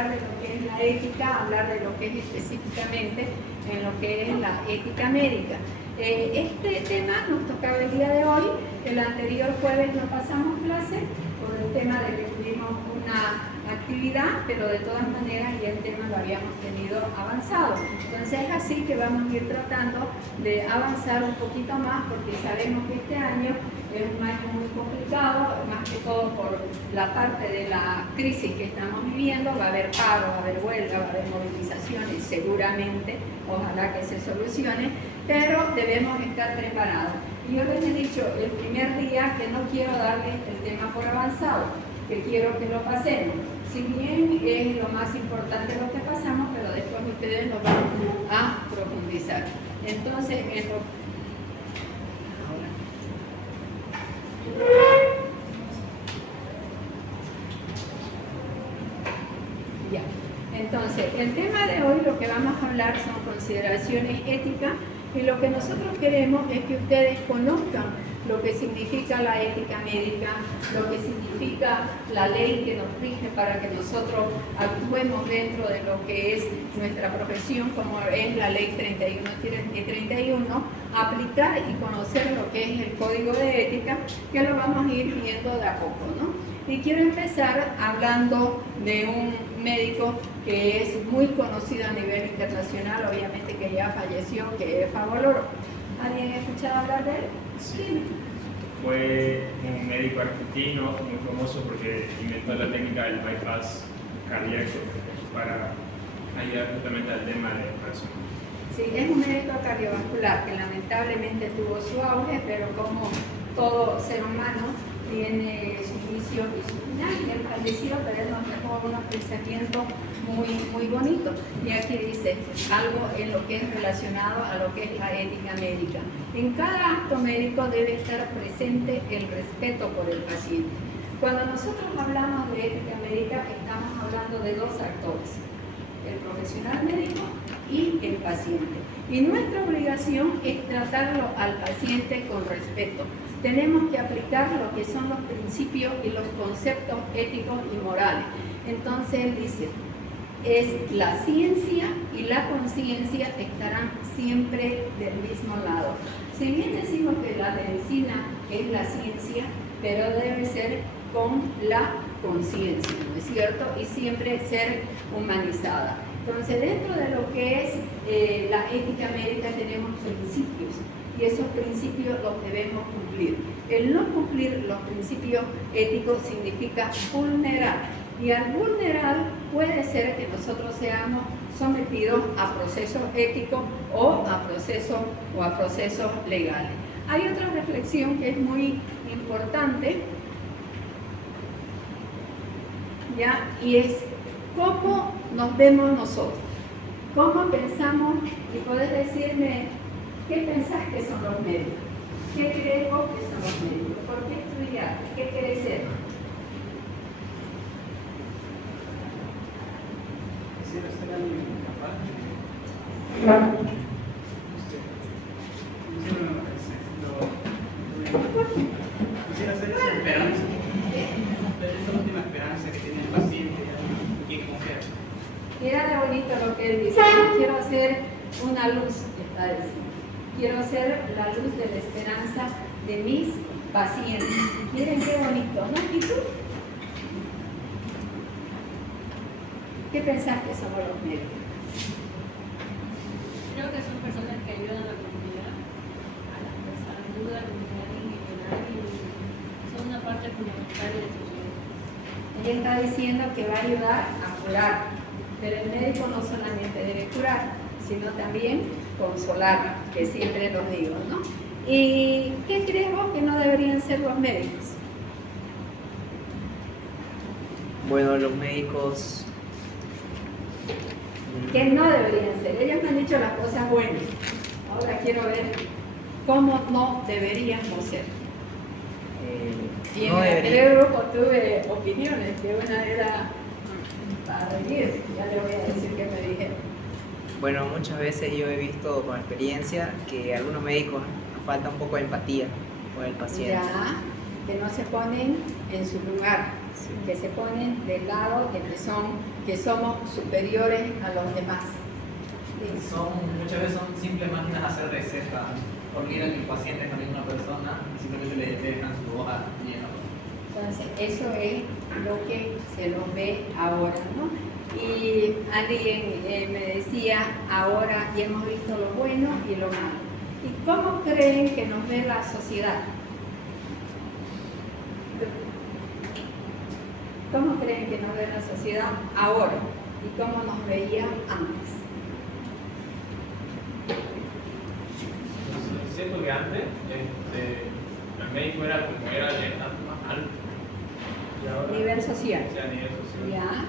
hablar de lo que es la ética, hablar de lo que es específicamente en lo que es la ética médica. Este tema nos tocaba el día de hoy. El anterior jueves no pasamos clase por el tema de que tuvimos una actividad, pero de todas maneras ya el tema lo habíamos tenido avanzado. Entonces es así que vamos a ir tratando de avanzar un poquito más, porque sabemos que este año es un año muy complicado, más que todo por la parte de la crisis que estamos viviendo. Va a haber paro, va a haber huelga, va a haber movilizaciones, seguramente, ojalá que se solucione, pero debemos estar preparados. Y yo les he dicho el primer día que no quiero darles el tema por avanzado, que quiero que lo pasemos. Si bien es lo más importante lo que pasamos, pero después ustedes lo van a profundizar. Entonces, ya. Entonces, el tema de hoy lo que vamos a hablar son consideraciones éticas, y lo que nosotros queremos es que ustedes conozcan lo que significa la ética médica, lo que significa la ley que nos rige para que nosotros actuemos dentro de lo que es nuestra profesión, como es la ley 31 y 31, aplicar y conocer lo que es el código de ética, que lo vamos a ir viendo de a poco, ¿no? Y quiero empezar hablando de un médico que es muy conocido a nivel internacional, obviamente que ya falleció, que es Favaloro. ¿Alguien ha escuchado hablar de él? Sí. Fue un médico argentino muy famoso porque inventó la técnica del bypass cardíaco para ayudar justamente al tema de corazón. Sí, es un médico cardiovascular que lamentablemente tuvo su auge, pero como todo ser humano tiene su inicio y su final, y él falleció, pero él nos dejó unos pensamientos muy bonitos. Y aquí dice algo en lo que es relacionado a lo que es la ética médica. En cada acto médico debe estar presente el respeto por el paciente. Cuando nosotros hablamos de ética médica, estamos hablando de dos actores: el profesional médico y el paciente. Y nuestra obligación es tratarlo al paciente con respeto. Tenemos que aplicar lo que son los principios y los conceptos éticos y morales. Entonces él dice, es la ciencia y la conciencia estarán siempre del mismo lado. Si bien decimos que la medicina es la ciencia, pero debe ser con la conciencia, ¿no es cierto? Y siempre ser humanizada. Entonces, dentro de lo que es la ética médica tenemos principios, y esos principios los debemos cumplir. El no cumplir los principios éticos significa vulnerar, y al vulnerar puede ser que nosotros seamos sometidos a procesos éticos o a procesos legales. Hay otra reflexión que es muy importante, ¿ya? Y es cómo nos vemos nosotros, cómo pensamos. Y podés decirme, ¿qué pensás que son los médicos? ¿Qué crees vos que son los médicos? ¿Por qué estudiar? ¿Qué querés ser? Quisiera ser alguien capaz. Quisiera ser esa esperanza, esa última esperanza que tiene el paciente y quien confía. Mira de bonito lo que él dice: quiero ser una luz, está diciendo. Quiero ser la luz de la esperanza de mis pacientes. Miren qué bonito, ¿no? ¿Y tú? ¿Qué pensás que somos los médicos? Creo que son personas que ayudan a la comunidad, a la salud, a la comunidad en general, y son una parte fundamental de la sociedad. Ella está diciendo que va a ayudar a curar, pero el médico no solamente debe curar, sino también consolar, que siempre lo digo, ¿no? ¿Y qué crees vos que no deberían ser los médicos? Bueno, los médicos... Que no deberían ser. Ellos me han dicho las cosas buenas. Ahora quiero ver cómo no deberíamos ser. Y en no el debería. grupo tuve opiniones, que una era para reír, ya le voy a decir qué me dijeron. Bueno, muchas veces yo he visto con experiencia que a algunos médicos nos falta un poco de empatía con el paciente. Ya, que no se ponen en su lugar, que se ponen del lado de que somos superiores a los demás. Sí. Muchas veces son simples máquinas a hacer recetas. Olvidan que el paciente es la misma persona y simplemente le dejan su hoja llena. Entonces, eso es lo que se nos ve ahora, ¿no? Y alguien me decía, ahora ya hemos visto lo bueno y lo malo. ¿Y cómo creen que nos ve la sociedad? ¿Cómo creen que nos ve la sociedad ahora? ¿Y cómo nos veía antes? Siento que antes el médico era como era de tanto más alto. Y ahora, Nivel social. o sea, nivel social. ¿Ya?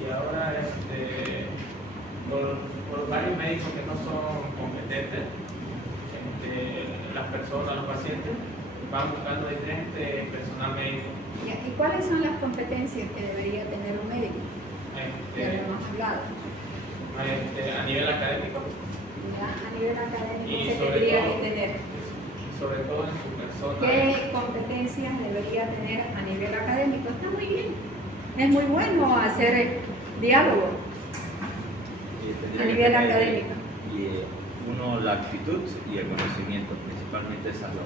Y ahora, por varios médicos que no son competentes, las personas, los pacientes, van buscando diferente personal médico. ¿Y cuáles son las competencias que debería tener un médico? Que hemos hablado. A nivel académico. ¿Ya? A nivel académico, Y ¿qué sobre debería todo- de tener? Sobre todo en su persona. ¿Qué competencias debería tener a nivel académico? Está muy bien. Es muy bueno hacer diálogo a nivel académico. Y uno, la actitud y el conocimiento, principalmente esas dos.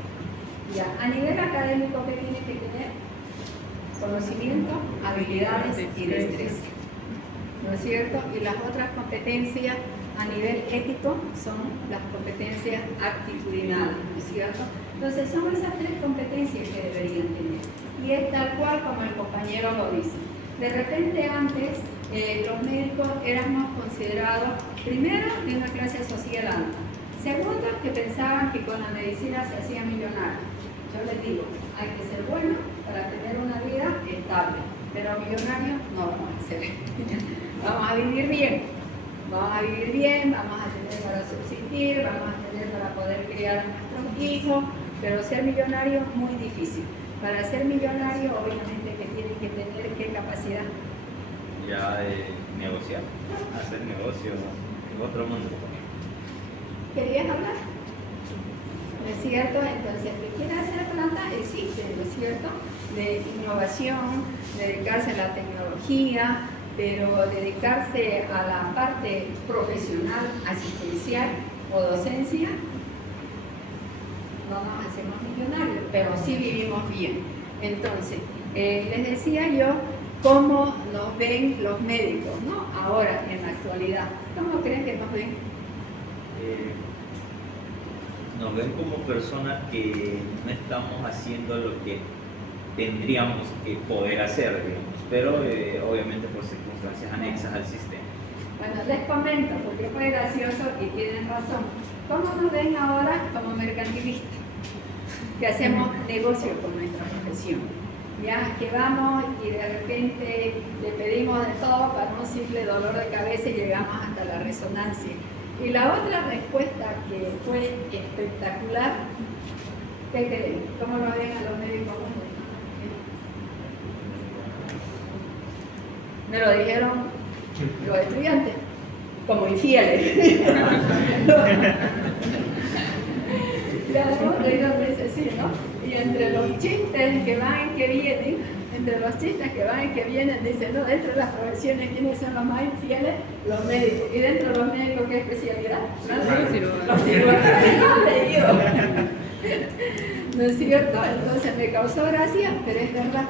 Ya, a nivel académico, ¿qué tiene que tener? Conocimiento, habilidades y destreza. ¿No es cierto? Y las otras competencias a nivel ético son las competencias actitudinales, ¿no es cierto? Entonces son esas tres competencias que deberían tener. Y es tal cual como el compañero lo dice. De repente antes los médicos éramos considerados, primero, de una clase social alta. Segundo, que pensaban que con la medicina se hacía millonario. Yo les digo, hay que ser bueno para tener una vida estable, pero millonario no vamos a ser. Vamos a vivir bien. Vamos a vivir bien, vamos a tener para subsistir, vamos a tener para poder criar a nuestros hijos, pero ser millonario es muy difícil. Para ser millonario, obviamente, que tiene que tener qué capacidad. Ya negociar, hacer negocios en otro mundo. ¿Querías hablar? ¿No es cierto? Entonces, el que quiera hacer plata existe, ¿no es cierto? De innovación, dedicarse a la tecnología, pero dedicarse a la parte profesional, asistencial o docencia, no nos hacemos millonarios, pero sí vivimos bien. Entonces, les decía yo cómo nos ven los médicos, ¿no? Ahora, en la actualidad. ¿Cómo creen que nos ven? Nos ven como personas que no estamos haciendo lo que tendríamos que poder hacer, digamos, pero obviamente por circunstancias anexas al sistema. Bueno, les comento, porque fue gracioso y tienen razón. ¿Cómo nos ven ahora como mercantilistas? Que hacemos negocio con nuestra profesión. Ya que vamos y de repente le pedimos de todo para un simple dolor de cabeza y llegamos hasta la resonancia. Y la otra respuesta que fue espectacular, ¿qué creen? ¿Cómo lo ven a los médicos? Me lo dijeron los estudiantes, como infieles. Claro, ellos dicen sí, ¿no? Y entre los chistes que van y que vienen, dicen, no, dentro de las profesiones, ¿quiénes son los más infieles? Los médicos. ¿Y dentro de los médicos qué especialidad? Los cirujanos. No leído. ¿No es cierto? Entonces me causó gracia, pero es verdad.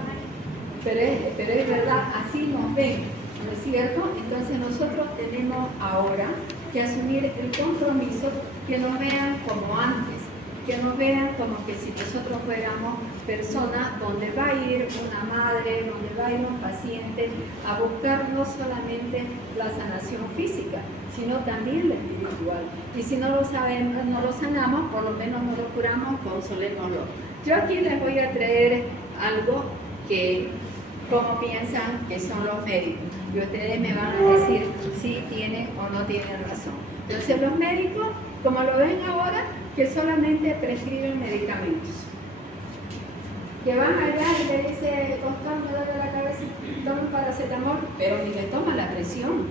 Pero es verdad, así nos ven, ¿no es cierto? Entonces nosotros tenemos ahora que asumir el compromiso que nos vean como antes, que nos vean como que si nosotros fuéramos personas donde va a ir una madre, donde va a ir un paciente a buscar no solamente la sanación física, sino también la espiritual. Y si no lo sabemos, no lo sanamos, por lo menos no lo curamos, consolémoslo. Yo aquí les voy a traer algo que cómo piensan que son los médicos. Y ustedes me van a decir si tienen o no tienen razón. Entonces los médicos, como lo ven ahora, que solamente prescriben medicamentos. Que van allá y le dice, doctor, me duele la cabeza, toma un paracetamol, pero ni le toma la presión,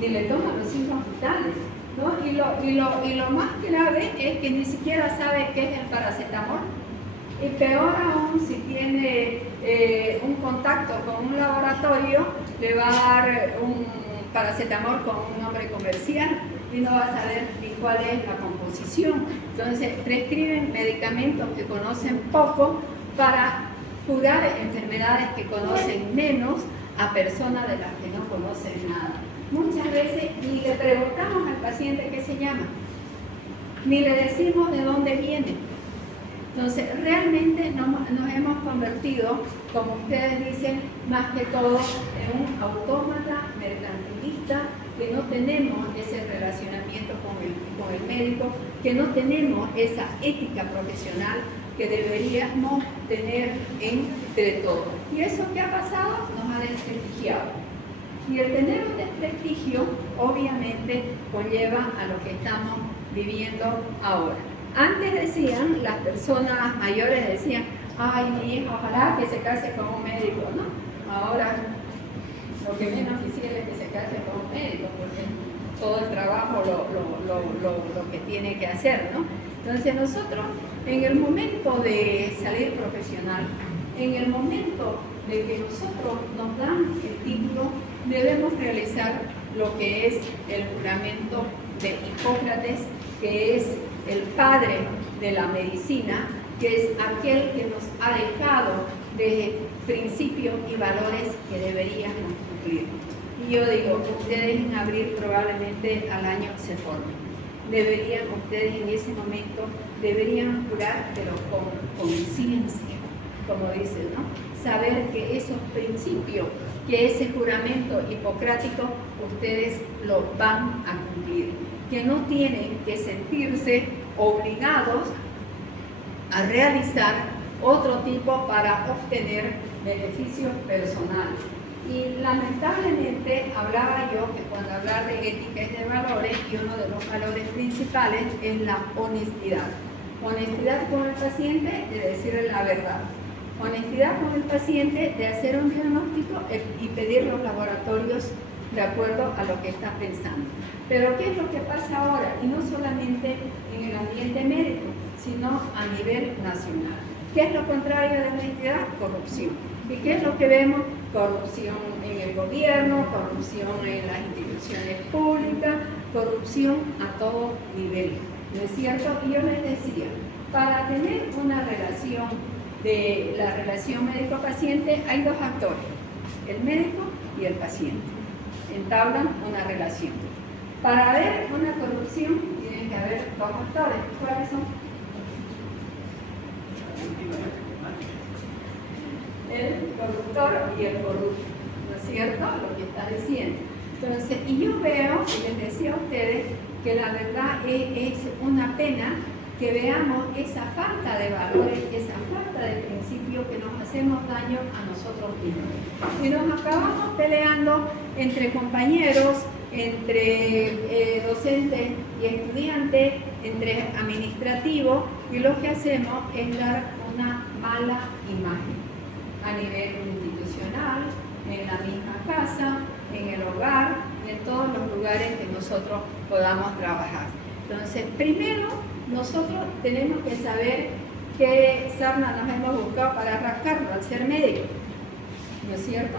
ni le toma los signos vitales, ¿no? Y lo más grave es que ni siquiera sabe qué es el paracetamol. Y peor aún, si tiene un contacto con un laboratorio, le va a dar un paracetamol con un nombre comercial y no va a saber ni cuál es la composición. Entonces, prescriben medicamentos que conocen poco para curar enfermedades que conocen menos a personas de las que no conocen nada. Muchas veces ni le preguntamos al paciente qué se llama, ni le decimos de dónde viene. Entonces, realmente nos hemos convertido, como ustedes dicen, más que todo en un autómata mercantilista, que no tenemos ese relacionamiento con el médico, que no tenemos esa ética profesional que deberíamos tener entre todos. Y eso que ha pasado nos ha desprestigiado. Y el tener un desprestigio, obviamente, conlleva a lo que estamos viviendo ahora. Antes decían, las personas mayores decían, ay, mi hijo, ojalá que se case con un médico, ¿no? Ahora, lo que menos quisiera es que se case con un médico, porque todo el trabajo lo que tiene que hacer, ¿no? Entonces nosotros, en el momento de salir profesional, en el momento de que nosotros nos dan el título, debemos realizar lo que es el juramento de Hipócrates, que es el padre de la medicina, que es aquel que nos ha dejado de principios y valores que deberíamos cumplir. Y yo digo, ustedes en abril probablemente al año se formen. Deberían ustedes en ese momento, deberían jurar, pero con conciencia, como dicen, ¿no? Saber que esos principios, que ese juramento hipocrático, ustedes lo van a cumplir. Que no tienen que sentirse obligados a realizar otro tipo para obtener beneficios personales. Y lamentablemente hablaba yo que cuando hablar de ética y de valores, y uno de los valores principales es la honestidad. Honestidad con el paciente de decirle la verdad. Honestidad con el paciente de hacer un diagnóstico y pedir los laboratorios de acuerdo a lo que está pensando. Pero ¿qué es lo que pasa ahora? Y no solamente en el ambiente médico, sino a nivel nacional. ¿Qué es lo contrario de honestidad? Corrupción. ¿Y qué es lo que vemos? Corrupción en el gobierno, corrupción en las instituciones públicas, corrupción a todo nivel, ¿no es cierto? Y yo les decía, para tener una relación de la relación médico-paciente hay dos actores, el médico y el paciente. Entablan una relación. Para haber una corrupción tienen que haber dos actores. ¿Cuáles son? El corruptor y el corrupto, ¿no es cierto? Lo que está diciendo. Entonces, y yo veo, y les decía a ustedes, que la verdad es una pena que veamos esa falta de valores, esa falta de principios, que nos hacemos daño a nosotros mismos. Y nos acabamos peleando entre compañeros, entre docentes y estudiantes, entre administrativos, y lo que hacemos es dar una mala imagen a nivel institucional, en la misma casa, en el hogar y en todos los lugares que nosotros podamos trabajar. Entonces, primero, nosotros tenemos que saber qué sarna nos hemos buscado para rascarlo al ser médico, ¿no es cierto?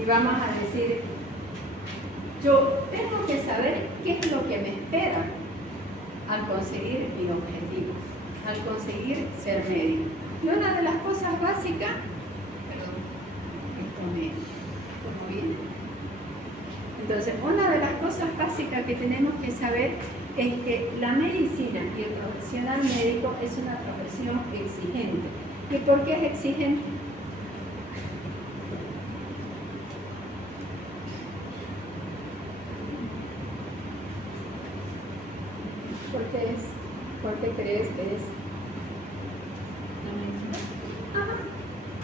Y vamos a decir, yo tengo que saber qué es lo que me espera al conseguir mi objetivo, al conseguir ser médico. Y una de las cosas básicas, entonces, una de las cosas básicas que tenemos que saber es que la medicina y el profesional médico es una profesión exigente. ¿Y por qué es exigente? ¿Por qué crees que es? La medicina. Ajá.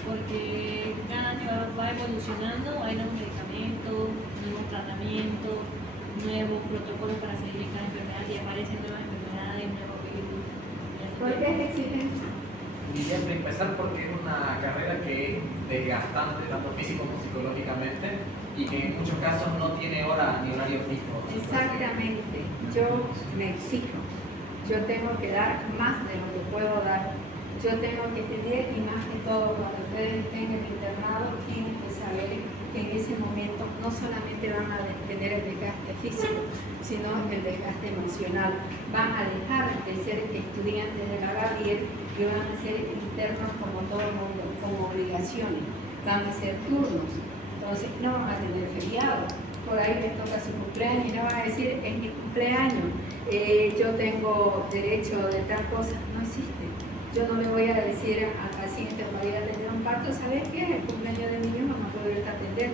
Porque cada año va evolucionando, hay nuevos medicamentos, nuevos tratamientos, nuevos protocolos para seguir cada enfermedad y aparecen nuevas enfermedades, nuevos virus. ¿Por qué es exigente? Diría para empezar porque es una carrera que es desgastante, tanto físico como psicológicamente, y que en muchos casos no tiene hora ni horario fijo. Exactamente, yo me exijo, yo tengo que dar más de lo que puedo dar. yo tengo que tener, y más que todo cuando ustedes estén en el internado, tienen que saber que en ese momento no solamente van a tener el desgaste físico, sino el desgaste emocional. Van a dejar de ser estudiantes de la Gabriel y van a ser internos como todo el mundo, con obligaciones. Van a ser turnos, entonces no van a tener feriado. Por ahí les toca su cumpleaños y no van a decir, es mi cumpleaños, yo tengo derecho de tal cosa. No existe. Yo no le voy a decir al paciente para ir a tener un parto, ¿sabes qué? El cumpleaños de mi hijo no puedo ir a atender.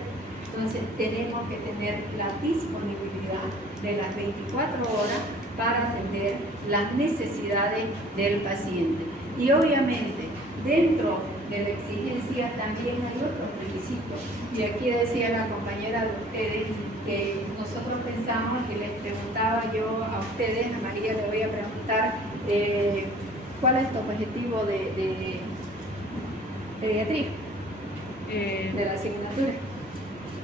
Entonces tenemos que tener la disponibilidad de las 24 horas para atender las necesidades del paciente. Y obviamente, dentro de la exigencia también hay otros requisitos. Y aquí decía la compañera de ustedes que nosotros pensamos, y les preguntaba yo a ustedes, a María le voy a preguntar, ¿cuál es tu objetivo de pediatría? De la asignatura.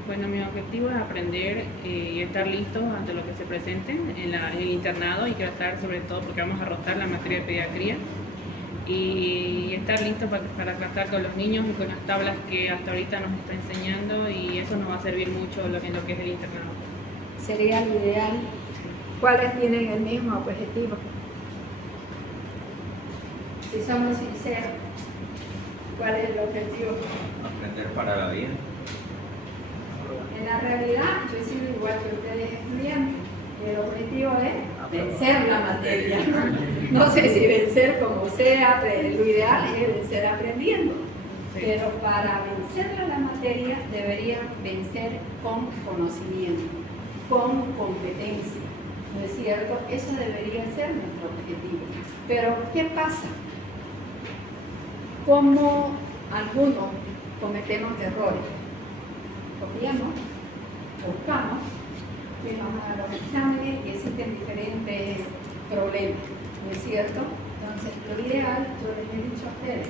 Bueno, mi objetivo es aprender y estar listos ante lo que se presente en el internado, y quiero estar sobre todo porque vamos a rotar la materia de pediatría y estar listos para tratar con los niños y con las tablas que hasta ahorita nos está enseñando, y eso nos va a servir mucho en lo que es el internado. Sería lo ideal. ¿Cuáles tienen el mismo objetivo? Si somos sinceros, ¿cuál es el objetivo? Aprender para la vida. En la realidad, yo he sido igual que ustedes estudiantes. El objetivo es vencer la materia. No sé si vencer como sea, lo ideal es vencer aprendiendo. Pero para vencer la materia deberían vencer con conocimiento, con competencia. ¿No es cierto? Eso debería ser nuestro objetivo. Pero, ¿qué pasa? Como algunos cometemos errores, copiamos, buscamos, que nos hagan los exámenes y existen diferentes problemas, ¿no es cierto? Entonces, lo ideal, yo les he dicho a ustedes,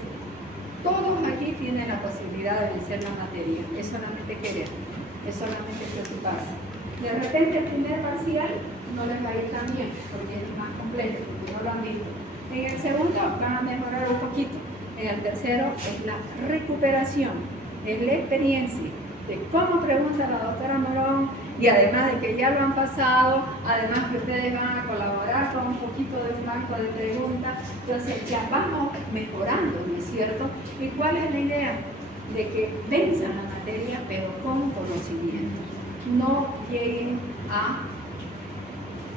todos aquí tienen la posibilidad de vencer la materia, es solamente querer, es solamente preocuparse. De repente el primer parcial no les va a ir tan bien, porque es más complejo, porque no lo han visto. En el segundo van a mejorar un poquito. En el tercero es la recuperación, es la experiencia de cómo pregunta la doctora Morón, y además de que ya lo han pasado, además que ustedes van a colaborar con un poquito de un banco de preguntas, entonces ya vamos mejorando, ¿no es cierto? ¿Y cuál es la idea? De que venzan la materia, pero con conocimiento. No lleguen a,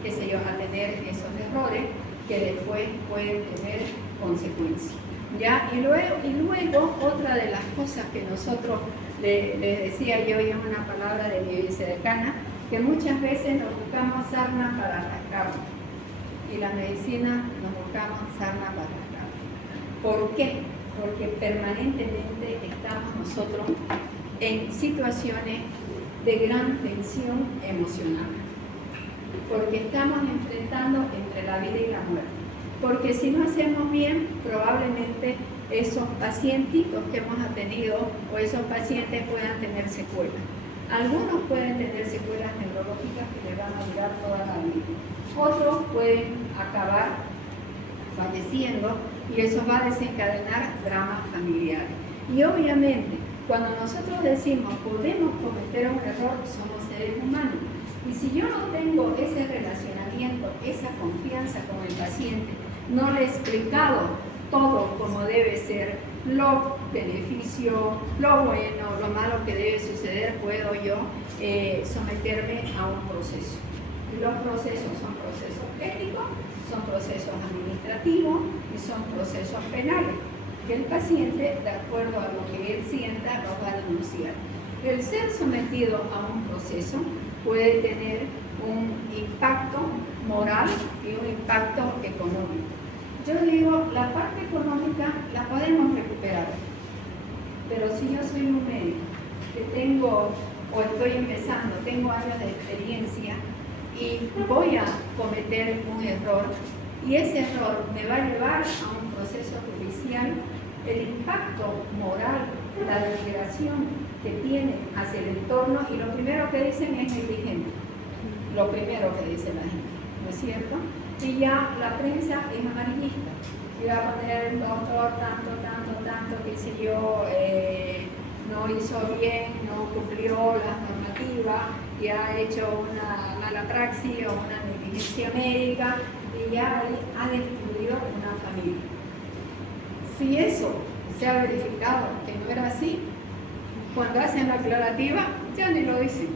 qué sé yo, a tener esos errores que después pueden tener consecuencias. ¿Ya? Y luego otra de las cosas que nosotros les decía yo, y es una palabra de mi vicedecana, que muchas veces nos buscamos sarna para rascarnos, y la medicina nos buscamos sarna para rascarnos. ¿Por qué? Porque permanentemente estamos nosotros en situaciones de gran tensión emocional, porque estamos enfrentando entre la vida y la muerte. Porque si no hacemos bien, probablemente esos pacientitos que hemos atendido o esos pacientes puedan tener secuelas. Algunos pueden tener secuelas neurológicas que les van a durar toda la vida. Otros pueden acabar falleciendo y eso va a desencadenar dramas familiares. Y obviamente, cuando nosotros decimos podemos cometer un error, somos seres humanos. Y si yo no tengo ese relacionamiento, esa confianza con el paciente, no le he explicado todo como debe ser, los beneficios, lo bueno, lo malo que debe suceder, puedo yo someterme a un proceso. Y los procesos son procesos éticos, son procesos administrativos y son procesos penales, que el paciente, de acuerdo a lo que él sienta, lo va a denunciar. El ser sometido a un proceso puede tener un impacto moral y un impacto económico. Yo digo, la parte económica la podemos recuperar, pero si yo soy un médico que tengo, o estoy empezando, tengo años de experiencia y voy a cometer un error, y ese error me va a llevar a un proceso judicial, el impacto moral, la denigración que tiene hacia el entorno, y lo primero que dicen es negligente, lo primero que dice la gente, ¿no es cierto? y ya la prensa es amarillista. Y va a poner el doctor tanto, qué sé yo, no hizo bien, no cumplió las normativas y ha hecho una mala praxis o una negligencia médica y ya ahí ha destruido una familia. Si eso se ha verificado que no era así, cuando hacen la aclarativa ya ni lo dicen,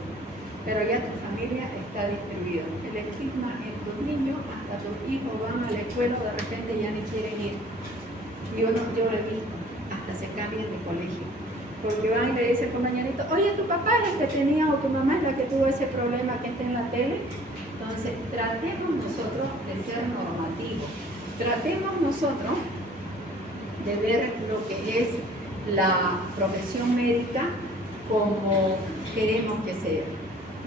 pero ya tu familia está destruida. El estigma en tus niños, hasta tus hijos van a la escuela, de repente ya ni quieren ir. Yo lo he visto, hasta se cambian de colegio. Porque van y le dice el compañerito, oye, tu papá es el que tenía o tu mamá es la que tuvo ese problema que está en la tele. Entonces, tratemos nosotros de ser normativos. Tratemos nosotros de ver lo que es la profesión médica como queremos que sea,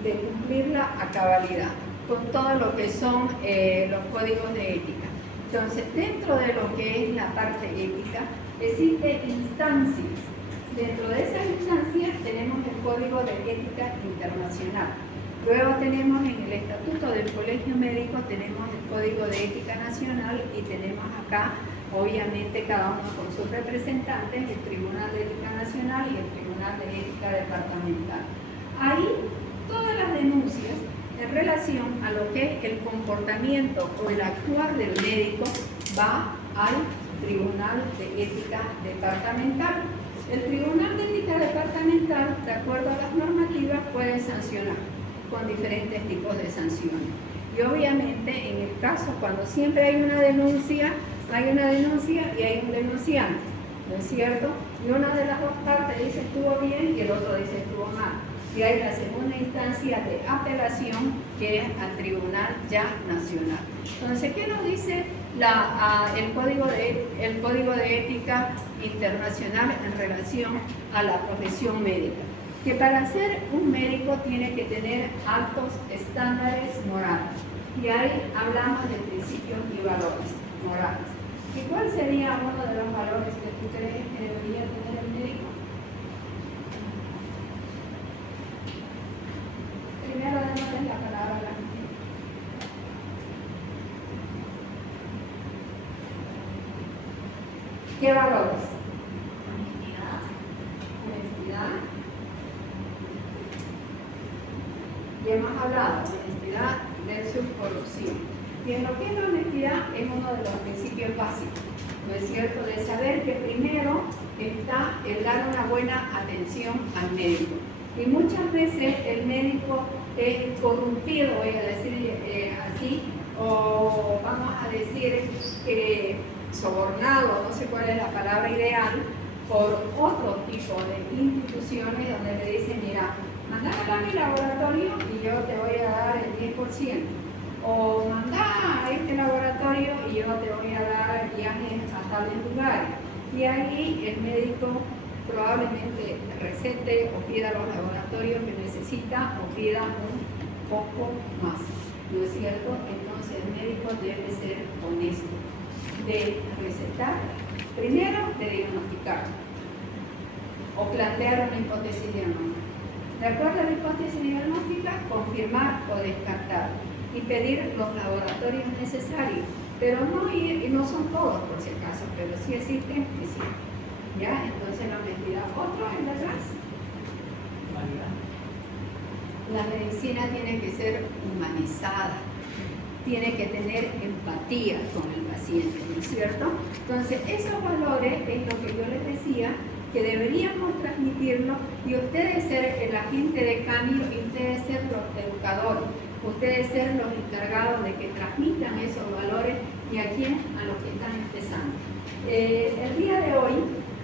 de cumplirla a cabalidad, con todo lo que son los códigos de ética. Entonces, dentro de lo que es la parte ética, existen instancias. Dentro de esas instancias tenemos el Código de Ética Internacional. Luego tenemos en el Estatuto del Colegio Médico, tenemos el Código de Ética Nacional y tenemos acá, obviamente, cada uno con sus representantes, el Tribunal de Ética Nacional y el Tribunal de Ética Departamental. Ahí todas las denuncias en relación a lo que es el comportamiento o el actuar del médico va al Tribunal de Ética Departamental. El Tribunal de Ética Departamental, de acuerdo a las normativas, puede sancionar con diferentes tipos de sanciones. Y obviamente, en el caso, cuando siempre hay una denuncia y hay un denunciante, ¿no es cierto? Y una de las dos partes dice estuvo bien y el otro dice estuvo mal. Y hay la segunda instancia de apelación, que es al Tribunal ya Nacional. Entonces, ¿qué nos dice el Código de Ética Internacional en relación a la profesión médica? Que para ser un médico tiene que tener altos estándares morales. Y ahí hablamos de principios y valores morales. ¿Y cuál sería uno de los valores que tú crees que debería tener el médico? Primero démosle la palabra a la gente. ¿Qué valores? Honestidad. Y hemos hablado de honestidad versus corrupción. Y en lo que es la honestidad es uno de los principios básicos, ¿no es cierto? De saber que primero está el dar una buena atención al médico. Y muchas veces el médico es corrompido, voy a decir así, o vamos a decir que sobornado, no sé cuál es la palabra ideal, por otro tipo de instituciones donde le dicen, mira, mandá a mi laboratorio y yo te voy a dar el 10%. O mandá a este laboratorio y yo te voy a dar viajes a tales lugares. Y ahí el médico probablemente recete o pida los laboratorios que necesita o pida un poco más. ¿No es cierto? Entonces el médico debe ser honesto, de recetar, primero de diagnosticar o plantear una hipótesis diagnóstica. De acuerdo a la hipótesis diagnóstica, confirmar o descartar y pedir los laboratorios necesarios, pero no son todos por si acaso, pero sí existen, ¿ya? Entonces la honestidad. Otro es la gracia. La medicina tiene que ser humanizada, tiene que tener empatía con el paciente, ¿no es cierto? Entonces esos valores es lo que yo les decía, que deberíamos transmitirlos y ustedes ser el agente de cambio y ustedes ser los educadores. Ustedes ser los encargados de que transmitan esos valores y a quién, a los que están empezando. El día de hoy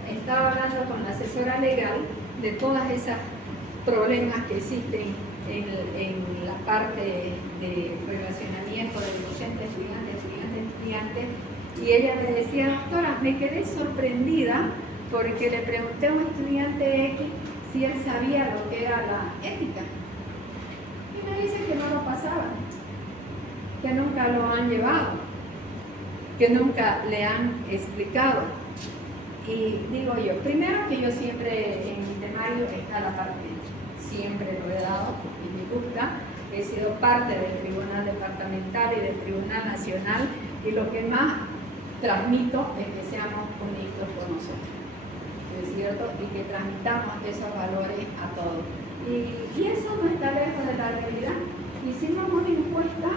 estaba hablando con la asesora legal de todas esas problemas que existen en la parte de relacionamiento del docente, estudiante, y ella me decía, doctora, me quedé sorprendida porque le pregunté a un estudiante X si él sabía lo que era la ética. Y me dice que no lo pasaban, que nunca lo han llevado, que nunca le han explicado. Y digo yo, primero que yo siempre en mi temario está la parte, siempre lo he dado porque me gusta, he sido parte del Tribunal Departamental y del Tribunal Nacional, y lo que más transmito es que seamos unidos con nosotros, ¿no es cierto? Y que transmitamos esos valores a todos. Y eso no está lejos de la realidad. Hicimos una encuesta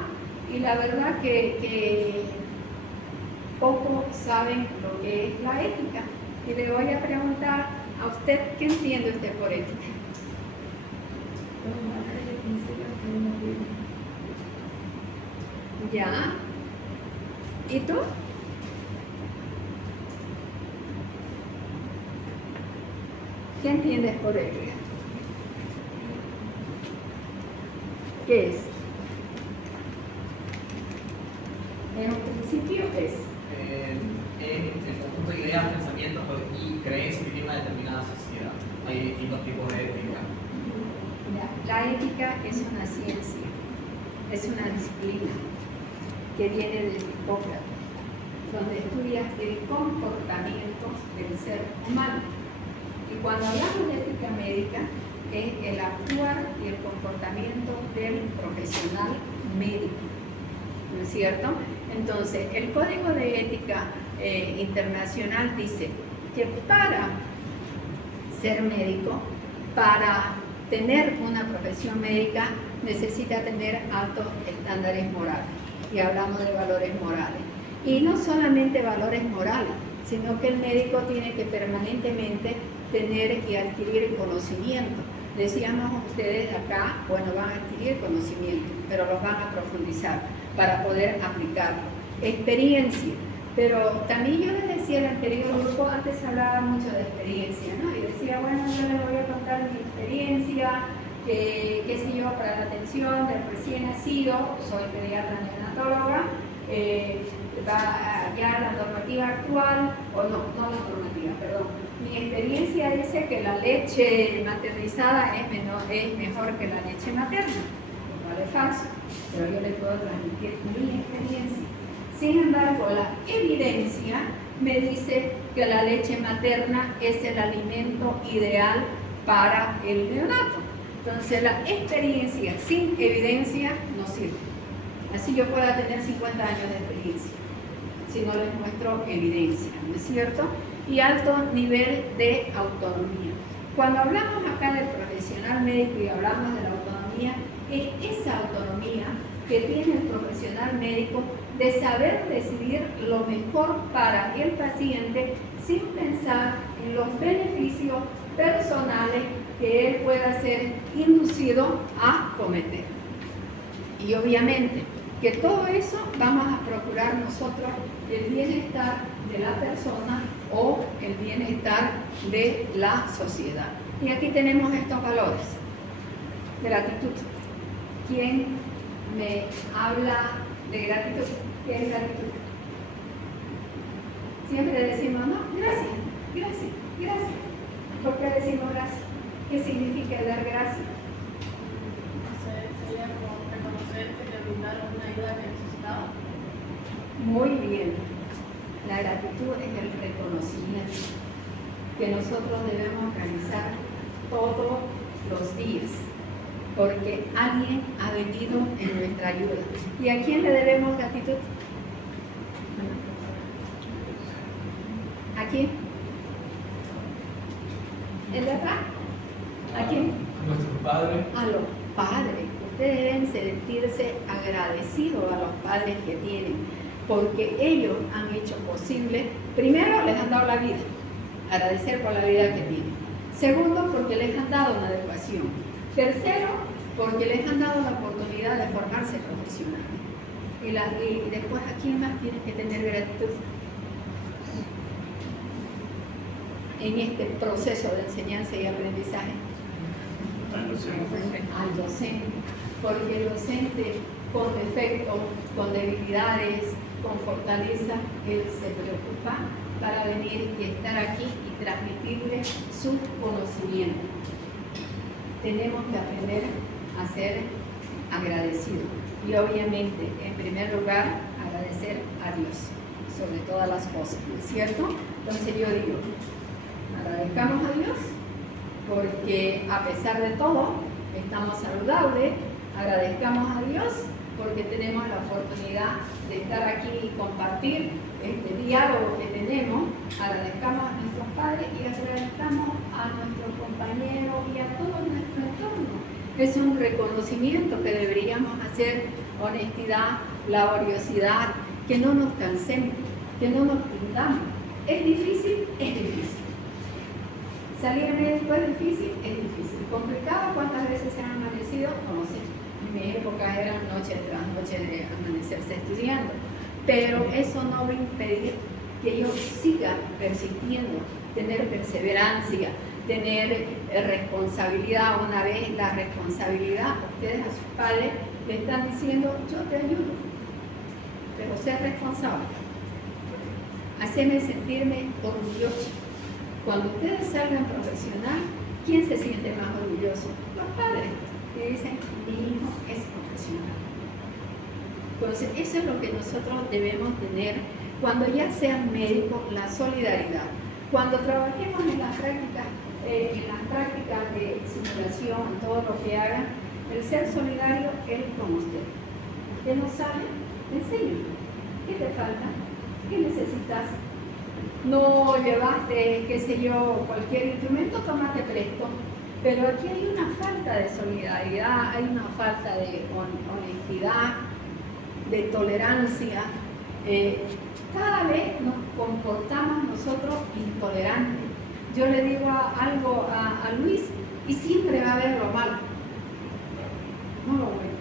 y la verdad que pocos saben lo que es la ética. Y le voy a preguntar a usted, ¿qué entiende usted por ética? ¿Ya? ¿Y tú? ¿Qué entiendes por ética? ¿Qué es? ¿En un principio qué es? El conjunto de ideas, pensamientos y creencias que tiene una determinada sociedad. Hay distintos tipos de ética. La ética es una ciencia, es una disciplina que viene del Hipócrates, donde estudia el comportamiento del ser humano. Y cuando hablamos de ética médica, es el actuar y el comportamiento del profesional médico, ¿no es cierto? Entonces, el Código de Ética Internacional dice que para ser médico, para tener una profesión médica, necesita tener altos estándares morales. Y hablamos de valores morales. Y no solamente valores morales, sino que el médico tiene que permanentemente tener y adquirir conocimiento. Decíamos ustedes acá, bueno, van a adquirir conocimiento, pero los van a profundizar para poder aplicarlo. Experiencia. Pero también yo les decía al anterior grupo, antes hablaba mucho de experiencia, ¿no? Y decía, bueno, yo les voy a contar mi experiencia, qué sé yo, para la atención del recién nacido, soy pediatra neonatóloga, ya la normativa actual, o no la normativa, perdón. Mi experiencia dice que la leche maternizada es mejor que la leche materna, lo cual es falso, pero yo les puedo transmitir mi experiencia. Sin embargo, la evidencia me dice que la leche materna es el alimento ideal para el neonato. Entonces, la experiencia sin evidencia no sirve. Así yo pueda tener 50 años de experiencia, si no les muestro evidencia, ¿no es cierto? Y alto nivel de autonomía. Cuando hablamos acá del profesional médico y hablamos de la autonomía, es esa autonomía que tiene el profesional médico de saber decidir lo mejor para el paciente sin pensar en los beneficios personales que él pueda ser inducido a cometer. Y obviamente que todo eso vamos a procurar nosotros el bienestar de la persona o el bienestar de la sociedad. Y aquí tenemos estos valores. Gratitud. ¿Quién me habla de gratitud? ¿Qué es gratitud? Siempre decimos, no, gracias, gracias, gracias. ¿Por qué decimos gracias? ¿Qué significa dar gracias? Sería como reconocer que te brindaron una ayuda que necesitaba. Muy bien. La gratitud es el reconocimiento que nosotros debemos realizar todos los días, porque alguien ha venido en nuestra ayuda. ¿Y a quién le debemos gratitud? ¿A quién? ¿En verdad? ¿A quién? A nuestros padres. A los padres. Ustedes deben sentirse agradecidos a los padres que tienen, porque ellos han hecho posible, primero les han dado la vida, agradecer por la vida que tienen. Segundo, porque les han dado una educación. Tercero, porque les han dado la oportunidad de formarse profesionalmente. Y después, ¿a quién más tienes que tener gratitud? En este proceso de enseñanza y aprendizaje. Al docente. Porque el docente, con defectos, con debilidades, con fortaleza, él se preocupa para venir y estar aquí y transmitirle su conocimiento. Tenemos que aprender a ser agradecidos. Y obviamente, en primer lugar, agradecer a Dios sobre todas las cosas, ¿no es cierto? Entonces yo digo, agradezcamos a Dios porque a pesar de todo, estamos saludables, Agradezcamos a Dios porque tenemos la oportunidad de estar aquí y compartir este diálogo que tenemos. Agradezcamos a nuestros padres y agradezcamos a nuestros compañeros y a todo nuestro entorno. Es un reconocimiento que deberíamos hacer, honestidad, laboriosidad, que no nos cansemos, que no nos pintamos. ¿Es difícil? Es difícil. ¿Salir médico es difícil? Es difícil. ¿Complicado? ¿Cuántas veces se han amanecido? No lo sé. En mi época eran noche tras noche de amanecerse estudiando. Pero eso no va a impedir que yo siga persistiendo, tener perseverancia, tener responsabilidad. Una vez la responsabilidad, ustedes a sus padres le están diciendo, yo te ayudo, pero sé responsable. Haceme sentirme orgulloso. Cuando ustedes salgan profesional, ¿quién se siente más orgulloso? Los padres, que dicen, mi hijo es profesional. Entonces, eso es lo que nosotros debemos tener cuando ya sean médicos, la solidaridad. Cuando trabajemos en las prácticas de simulación, todo lo que hagan, el ser solidario es con usted. Usted no sabe, enséñame. ¿Qué te falta? ¿Qué necesitas? No llevaste, qué sé yo, cualquier instrumento, tómate presto. Pero aquí hay una falta de solidaridad, hay una falta de honestidad, de tolerancia. Cada vez nos comportamos nosotros intolerantes. Yo le digo algo a Luis y siempre va a haber lo malo, no lo bueno.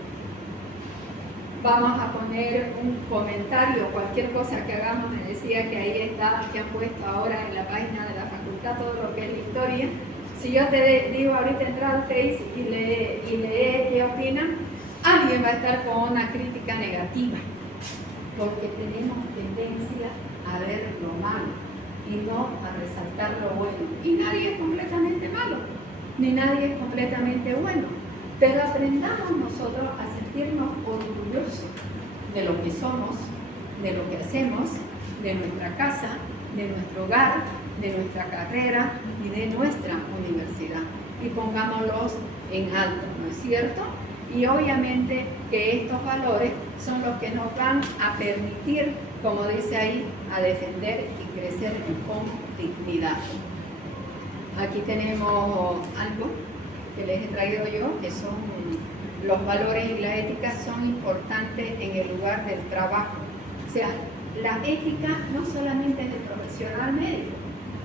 Vamos a poner un comentario, cualquier cosa que hagamos. Me decía que ahí está, que han puesto ahora en la página de la facultad todo lo que es la historia. Si yo te digo ahorita entrar al Face y lee qué opinan, alguien va a estar con una crítica negativa, porque tenemos tendencia a ver lo malo y no a resaltar lo bueno. Y nadie es completamente malo, ni nadie es completamente bueno. Pero aprendamos nosotros a sentirnos orgullosos de lo que somos, de lo que hacemos, de nuestra casa, de nuestro hogar, de nuestra carrera y de nuestra universidad. Y pongámoslos en alto, ¿no es cierto? Y obviamente que estos valores son los que nos van a permitir, como dice ahí, a defender y crecer con dignidad. Aquí tenemos algo que les he traído yo, que son los valores y la ética son importantes en el lugar del trabajo. O sea, la ética no solamente es del profesional médico,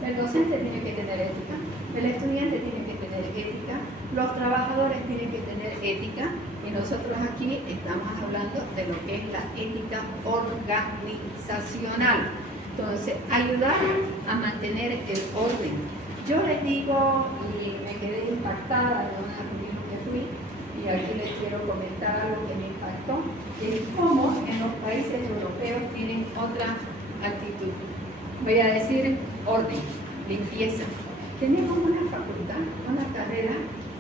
el docente tiene que tener ética, el estudiante tiene que tener ética, los trabajadores tienen que tener ética, y nosotros aquí estamos hablando de lo que es la ética organizacional. Entonces, ayudar a mantener el orden. Yo les digo, y me quedé impactada de una reunión que fui, y aquí les quiero comentar algo que me impactó, es cómo en los países europeos tienen otra actitud. Voy a decir orden, limpieza. Tenemos una facultad, una carrera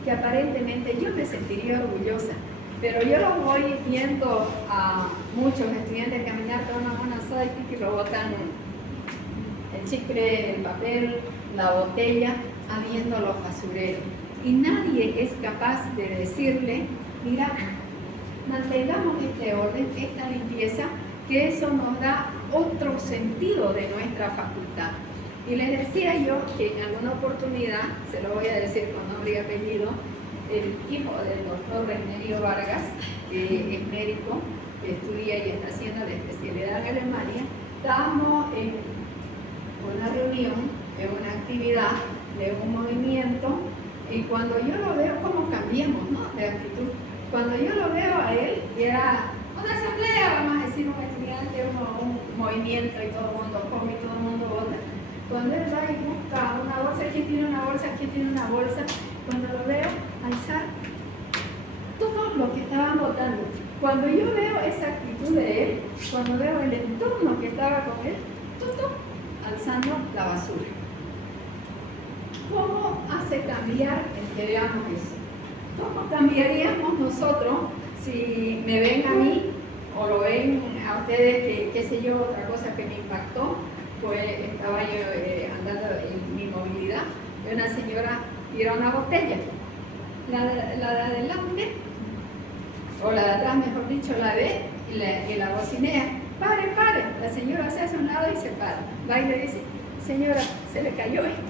que aparentemente yo me sentiría orgullosa, pero yo lo voy viendo a muchos estudiantes caminar con una sidekick y lo botan el chicle, el papel, la botella, habiendo los basureros. Y nadie es capaz de decirle, mira, mantengamos este orden, esta limpieza, que eso nos da otro sentido de nuestra facultad. Y les decía yo que en alguna oportunidad, se lo voy a decir con nombre y apellido, el hijo del doctor Remedio Vargas, que es médico, que estudia y está haciendo la especialidad en Alemania, estábamos en una reunión, en una actividad, de un movimiento, y cuando yo lo veo, ¿cómo cambiamos, no?, de actitud? Cuando yo lo veo a él, y era una asamblea, vamos a decir, un estudiante, un movimiento, y todo el mundo come, y todo el mundo vota. Cuando él va y busca una bolsa, ¿quién tiene una bolsa? ¿Quién tiene una bolsa? Cuando lo veo alzar todo lo que estaban votando. Cuando yo veo esa actitud de él, cuando veo el entorno que estaba con él, todo alzando la basura. ¿Cómo hace cambiar el que veamos eso? ¿Cómo cambiaríamos nosotros si me ven a mí o lo ven a ustedes? Que, qué sé yo, otra cosa que me impactó fue, estaba yo andando en mi movilidad, y una señora tira una botella. La de adelante o la de atrás, mejor dicho, la ve y la bocinea. Pare, pare. La señora se hace a un lado y se para. Va y le dice, señora, se le cayó esto.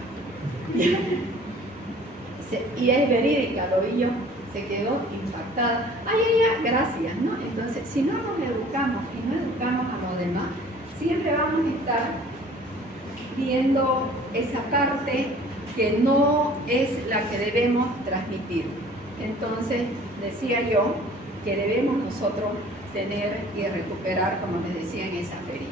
Y es verídica, lo vi yo. Se quedó impactada. Ay, ay, ay, gracias, ¿no? Entonces, si no nos educamos y no educamos a los demás, siempre vamos a estar viendo esa parte que no es la que debemos transmitir. Entonces, decía yo que debemos nosotros tener y recuperar, como les decía en esa feria.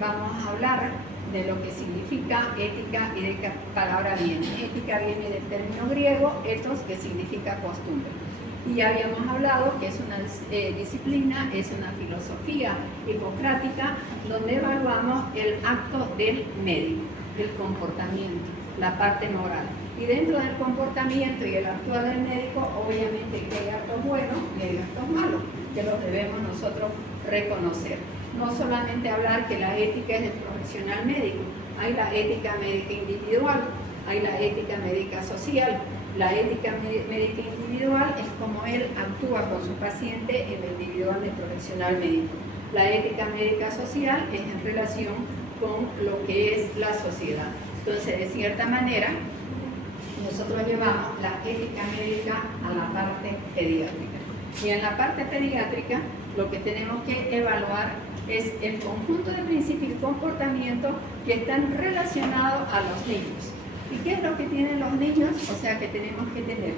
Vamos a hablar de lo que significa ética y de qué palabra viene. Ética viene del término griego, ethos, que significa costumbre. Y ya habíamos hablado que es una disciplina, es una filosofía hipocrática donde evaluamos el acto del médico, el comportamiento, la parte moral. Y dentro del comportamiento y el actuar del médico, obviamente que hay actos buenos y hay actos malos, que los debemos nosotros reconocer. No solamente hablar que la ética es del profesional médico, hay la ética médica individual, hay la ética médica social. La ética médica individual es como él actúa con su paciente en lo individual del profesional médico. La ética médica social es en relación con lo que es la sociedad. Entonces, de cierta manera, nosotros llevamos la ética médica a la parte pediátrica. Y en la parte pediátrica, lo que tenemos que evaluar es el conjunto de principios y comportamientos que están relacionados a los niños. ¿Y qué es lo que tienen los niños? O sea que tenemos que tener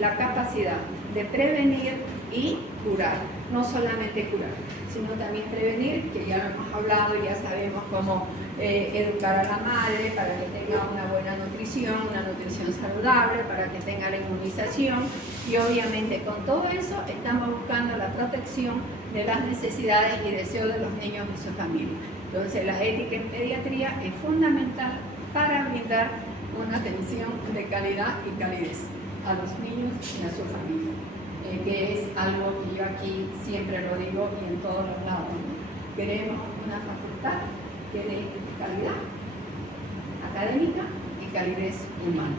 la capacidad de prevenir y curar. No solamente curar, sino también prevenir, que ya lo hemos hablado, ya sabemos cómo educar a la madre para que tenga una buena nutrición, una nutrición saludable, para que tenga la inmunización. Y obviamente con todo eso estamos buscando la protección de las necesidades y deseos de los niños y su familia. Entonces la ética en pediatría es fundamental para brindar una atención de calidad y calidez a los niños y a su familia, que es algo que yo aquí siempre lo digo y en todos los lados, ¿no? Queremos una facultad que dé calidad académica y calidez humana.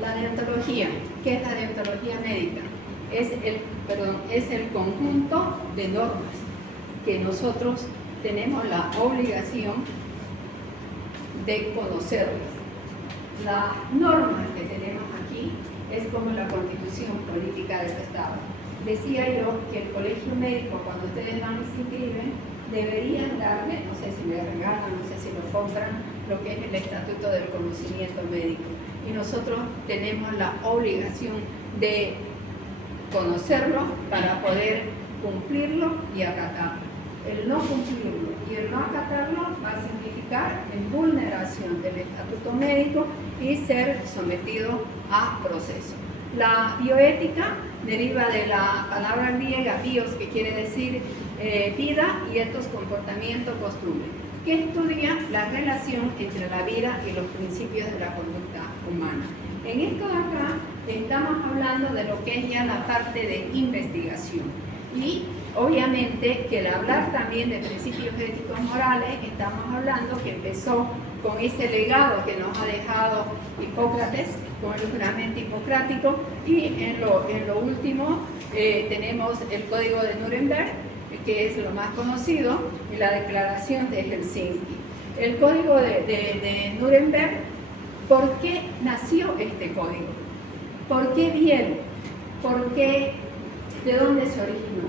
La deontología. ¿Qué es la deontología médica? Es el conjunto de normas que nosotros tenemos la obligación de conocerlas. Las normas que tenemos aquí es como la constitución política del Estado. Decía yo que el colegio médico, cuando ustedes van y se inscriben, deberían darle, no sé si le regalan, no sé si lo compran, lo que es el estatuto del conocimiento médico. Y nosotros tenemos la obligación de conocerlo para poder cumplirlo y acatarlo. El no cumplirlo y el no acatarlo va a significar en vulneración del estatuto médico y ser sometido a proceso. La bioética deriva de la palabra griega bios, que quiere decir vida, y etos, comportamiento, costumbre, que estudia la relación entre la vida y los principios de la conducta humana. En esto de acá estamos hablando de lo que es ya la parte de investigación. Y obviamente que al hablar también de principios éticos morales, estamos hablando que empezó con ese legado que nos ha dejado Hipócrates, con el juramento hipocrático, y en lo último tenemos el Código de Nuremberg, que es lo más conocido, y la Declaración de Helsinki. El Código de Nuremberg, ¿por qué nació este código? ¿Por qué viene? ¿Por qué? ¿De dónde se originó?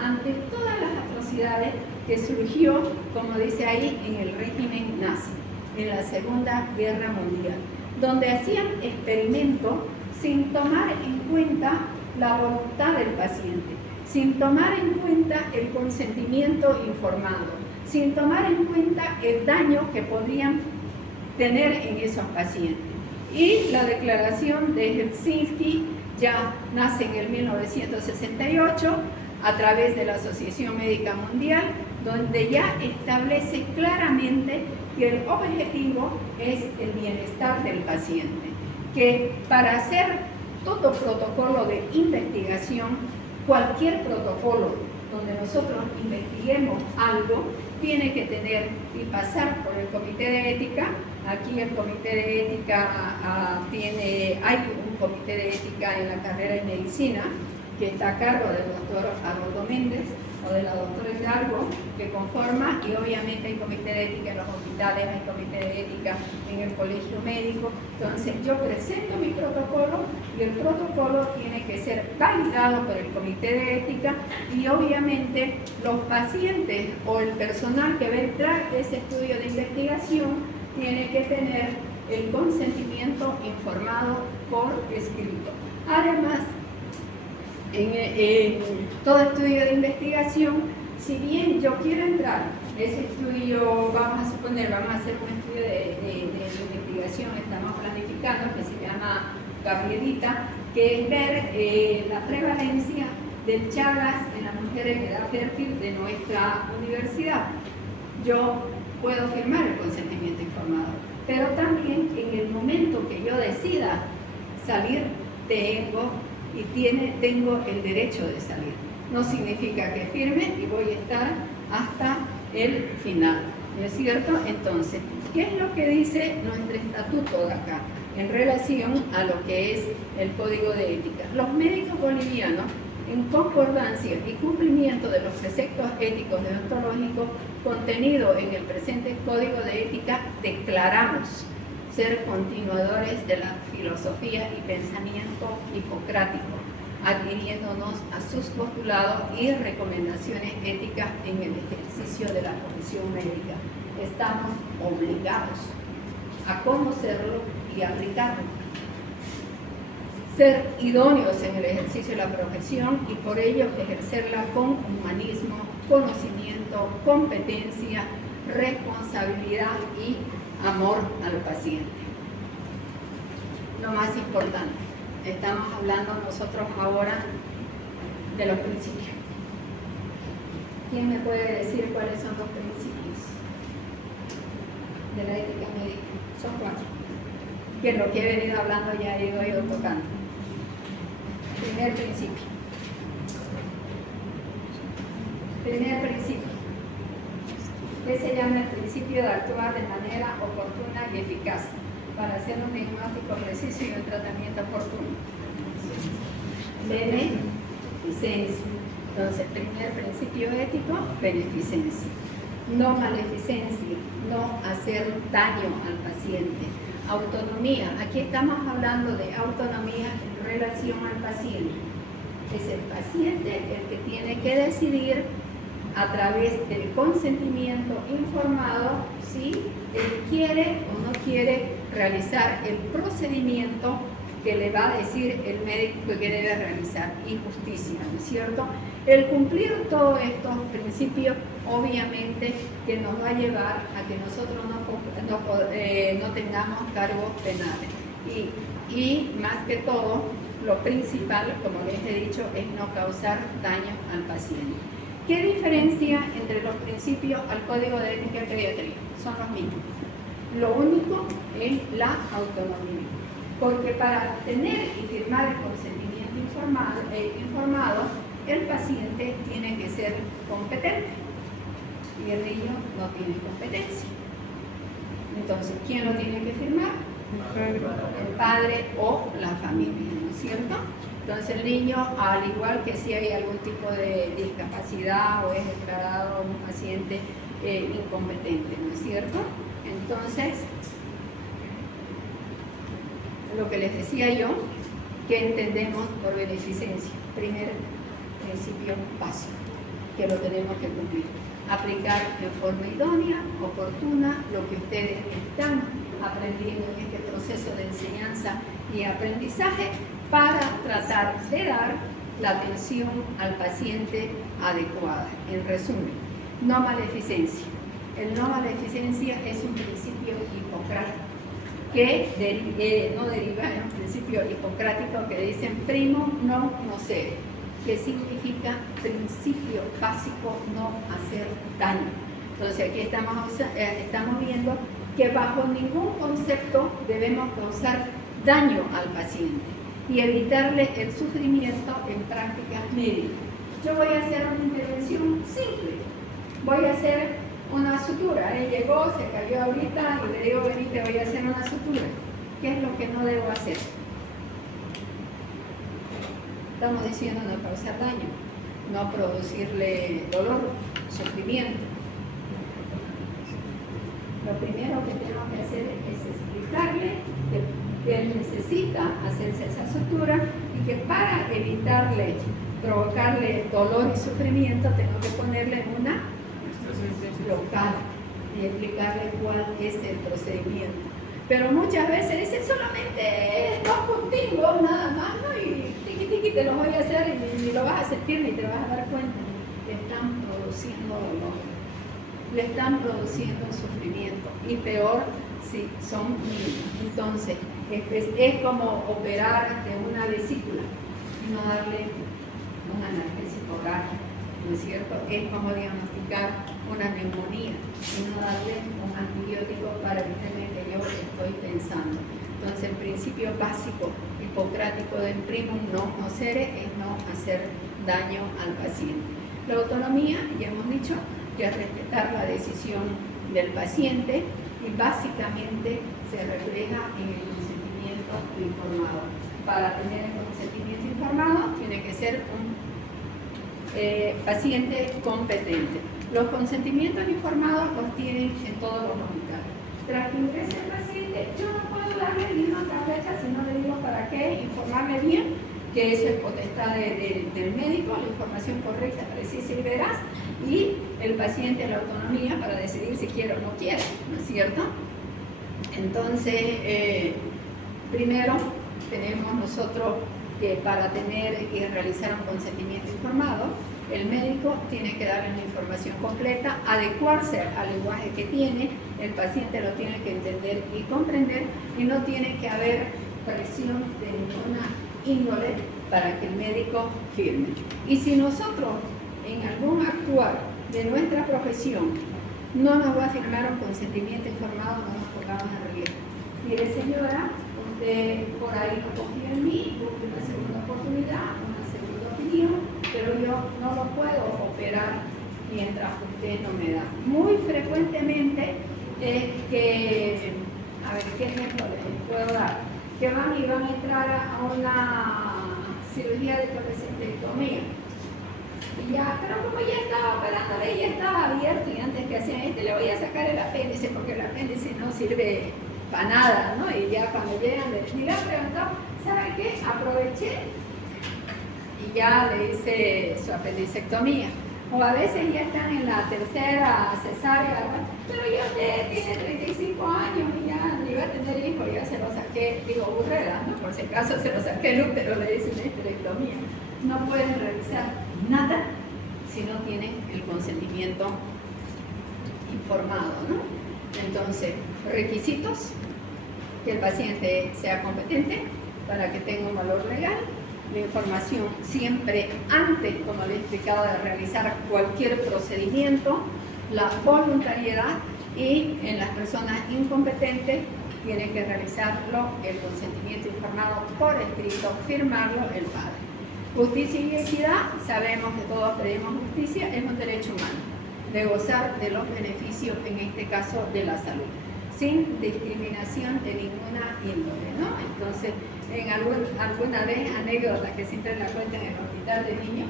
Ante todas las atrocidades que surgió, como dice ahí, en el régimen nazi, en la Segunda Guerra Mundial, donde hacían experimentos sin tomar en cuenta la voluntad del paciente, sin tomar en cuenta el consentimiento informado, sin tomar en cuenta el daño que podrían tener en esos pacientes. Y la Declaración de Helsinki ya nace en el 1968 a través de la Asociación Médica Mundial, donde ya establece claramente que el objetivo es el bienestar del paciente, que para hacer todo protocolo de investigación, cualquier protocolo donde nosotros investiguemos algo, tiene que tener y pasar por el comité de ética. Aquí el comité de ética hay un comité de ética en la carrera de medicina que está a cargo del doctor Arnoldo Méndez o de la doctora Hidalgo, que conforma, y obviamente hay comité de ética en los hospitales, hay comité de ética en el colegio médico. Entonces yo presento mi protocolo y el protocolo tiene que ser validado por el comité de ética, y obviamente los pacientes o el personal que va a entrar de ese estudio de investigación tiene que tener el consentimiento informado por escrito. Además, en todo estudio de investigación, si bien yo quiero entrar, ese estudio, vamos a suponer, vamos a hacer un estudio de investigación, estamos planificando, que se llama Gabrielita, que es ver la prevalencia del Chagas en las mujeres en edad fértil de nuestra universidad. Yo puedo firmar el consentimiento informado, pero también en el momento que yo decida salir, tengo el derecho de salir. No significa que firme y voy a estar hasta el final, ¿no es cierto? Entonces, ¿qué es lo que dice nuestro estatuto de acá en relación a lo que es el código de ética? Los médicos bolivianos, en concordancia y cumplimiento de los preceptos éticos deontológicos contenidos en el presente código de ética, declaramos ser continuadores de la filosofía y pensamiento hipocrático, adhiriéndonos a sus postulados y recomendaciones éticas en el ejercicio de la profesión médica. Estamos obligados a conocerlo y aplicarlo. Ser idóneos en el ejercicio de la profesión y por ello ejercerla con humanismo, conocimiento, competencia, responsabilidad y amor al paciente. Lo más importante, estamos hablando nosotros ahora de los principios. ¿Quién me puede decir cuáles son los principios de la ética médica? Son 4. Que es lo que he venido hablando ya he ido tocando. Primer principio. Primer principio. Que se llama el principio de actuar de manera oportuna y eficaz para hacer un diagnóstico preciso y un tratamiento oportuno. Beneficencia. Entonces, primer principio ético, beneficencia. No maleficencia, no hacer daño al paciente. Autonomía. Aquí estamos hablando de autonomía en relación al paciente. Es el paciente el que tiene que decidir a través del consentimiento informado si él quiere o no quiere realizar el procedimiento que le va a decir el médico que debe realizar, y justicia, ¿no es cierto? El cumplir todos estos principios obviamente que nos va a llevar a que nosotros no tengamos cargos penales y más que todo lo principal, como les he dicho, es no causar daño al paciente. ¿Qué diferencia entre los principios al Código de Ética y Pediatría? Son los mismos. Lo único es la autonomía. Porque para tener y firmar el consentimiento informado, el paciente tiene que ser competente. Y el niño no tiene competencia. Entonces, ¿quién lo tiene que firmar? El padre o la familia, ¿no es cierto? Entonces el niño, al igual que si hay algún tipo de discapacidad o es declarado un paciente incompetente, ¿no es cierto? Entonces, lo que les decía yo, que entendemos por beneficencia, primer principio básico, que lo tenemos que cumplir. Aplicar de forma idónea, oportuna, lo que ustedes están aprendiendo en este proceso de enseñanza y aprendizaje para tratar de dar la atención al paciente adecuada. En resumen, no maleficencia. El no maleficencia es un principio hipocrático que no deriva en un principio hipocrático que dicen primo non nocere, que significa principio básico, no hacer daño. Entonces aquí estamos viendo que bajo ningún concepto debemos causar daño al paciente y evitarle el sufrimiento en prácticas médicas. Yo voy a hacer una intervención simple, voy a hacer una sutura. Él llegó, se cayó ahorita y le digo, vení, te voy a hacer una sutura. ¿Qué es lo que no debo hacer? Estamos diciendo no causar daño, no producirle dolor, sufrimiento. Lo primero que tenemos que hacer es explicarle que él necesita hacerse esa sutura y que para evitarle, provocarle dolor y sufrimiento, tengo que ponerle en una local y explicarle cuál es el procedimiento. Pero muchas veces dicen solamente 2 punticos nada más, ¿no? Y tiqui tiqui te lo voy a hacer y ni lo vas a sentir ni te vas a dar cuenta. Le están produciendo dolor, le están produciendo sufrimiento y peor si son niños. Entonces, es como operar de una vesícula y no darle un analgésico oral, ¿no es cierto? Es como diagnosticar una neumonía y no darle un antibiótico para el tema que yo estoy pensando. Entonces, el principio básico hipocrático de primum non nocere es no hacer daño al paciente. La autonomía, ya hemos dicho, que es respetar la decisión del paciente y básicamente se refleja en el consentimiento informado. Para tener el consentimiento informado tiene que ser un paciente competente. Los consentimientos informados los tienen en todos los hospitales. Tras que ingrese el paciente, yo no puedo darle ni una tableta si no le digo para qué, informarme bien, que eso es potestad del médico, la información correcta, precisa y veraz, y el paciente la autonomía para decidir si quiere o no quiere, ¿no es cierto? Entonces, primero tenemos nosotros que para tener y realizar un consentimiento informado, el médico tiene que darle una información completa, adecuarse al lenguaje que tiene, el paciente lo tiene que entender y comprender y no tiene que haber presión de ninguna índole para que el médico firme. Y si nosotros en algún actuar de nuestra profesión no nos va a firmar un consentimiento informado, no nos pongamos en riesgo. Mire señora, usted por ahí no confía en mí, busque una segunda oportunidad, una segunda opinión, pero yo no lo puedo operar mientras usted no me da. Muy frecuentemente es que, a ver, ¿qué ejemplo les puedo dar? Que van a entrar a una cirugía de colecistectomía. Y ya, pero como ya estaba operándole, ya estaba abierto y antes que hacían le voy a sacar el apéndice porque el apéndice no sirve para nada, ¿no? Y ya cuando llegan, le preguntó, ¿sabe qué? Aproveché y ya le hice su apendicectomía. O a veces ya están en la tercera cesárea, ¿no? Pero ya usted tiene 35 años y ya iba a tener hijos, ya se lo saqué, digo, burrera, ¿no? Por si acaso se lo saqué el útero, le hice una histerectomía. No pueden realizar nada si no tienen el consentimiento informado, ¿no? Entonces, requisitos: que el paciente sea competente para que tenga un valor legal, la información siempre antes, como le he explicado, de realizar cualquier procedimiento, la voluntariedad, y en las personas incompetentes tiene que realizarlo el consentimiento informado por escrito, firmarlo el padre. Justicia y equidad, sabemos que todos pedimos justicia, es un derecho humano de gozar de los beneficios, en este caso de la salud, sin discriminación de ninguna índole, ¿no? Entonces, en alguna vez, anécdota que siempre la cuento en el hospital de niños,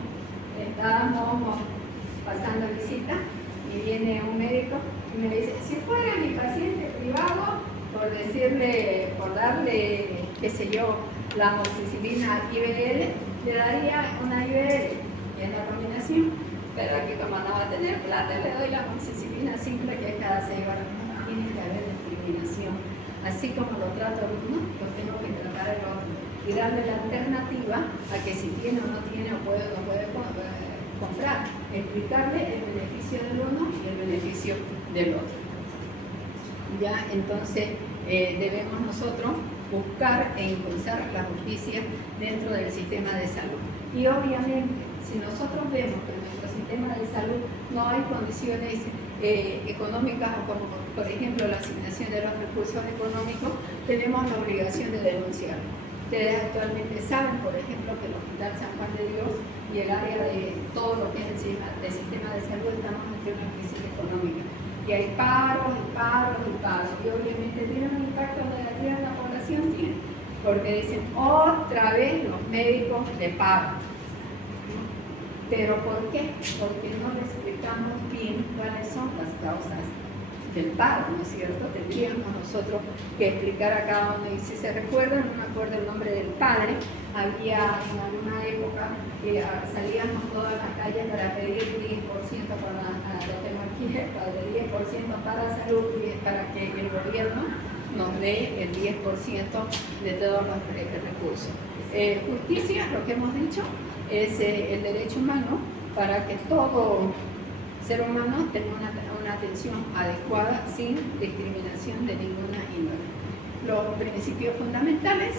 estábamos pasando visita y viene un médico y me dice, si fuera mi paciente privado, por decirle, por darle, qué sé yo, la amoxicilina IBL, le daría una IBL, y es la combinación, pero aquí como no va a tener plata, le doy la amoxicilina simple, que es cada 6 horas. No tiene que haber discriminación. Así como lo trato a uno, lo tengo que tratar al otro y darle la alternativa a que si tiene o no tiene o puede o no puede comprar, explicarle el beneficio del uno y el beneficio del otro. Ya, entonces debemos nosotros buscar e impulsar la justicia dentro del sistema de salud. Y obviamente, si nosotros vemos que en nuestro sistema de salud no hay condiciones económicas, o como por ejemplo la asignación de los recursos económicos, tenemos la obligación de denunciar. Ustedes actualmente saben, por ejemplo, que el Hospital San Juan de Dios y el área de todo lo que es el sistema de salud estamos ante una crisis económica. Y hay paros y paros y paros. Y obviamente tiene un impacto negativo en la población, tiene. porque dicen, otra vez los médicos le pagan. ¿Pero por qué? Porque no le explicamos bien cuáles son las causas del paro, ¿no es cierto? Tendríamos nosotros que explicar a cada uno. Y si se recuerdan, no me acuerdo el nombre del padre, había en alguna época que salíamos todas las calles para pedir 10% para, lo tengo aquí, para el 10% para salud, y para que el gobierno nos dé el 10% de todos los recursos. Justicia, lo que hemos dicho, es el derecho humano para que todo ser humano tenga una atención adecuada sin discriminación de ninguna índole. Los principios fundamentales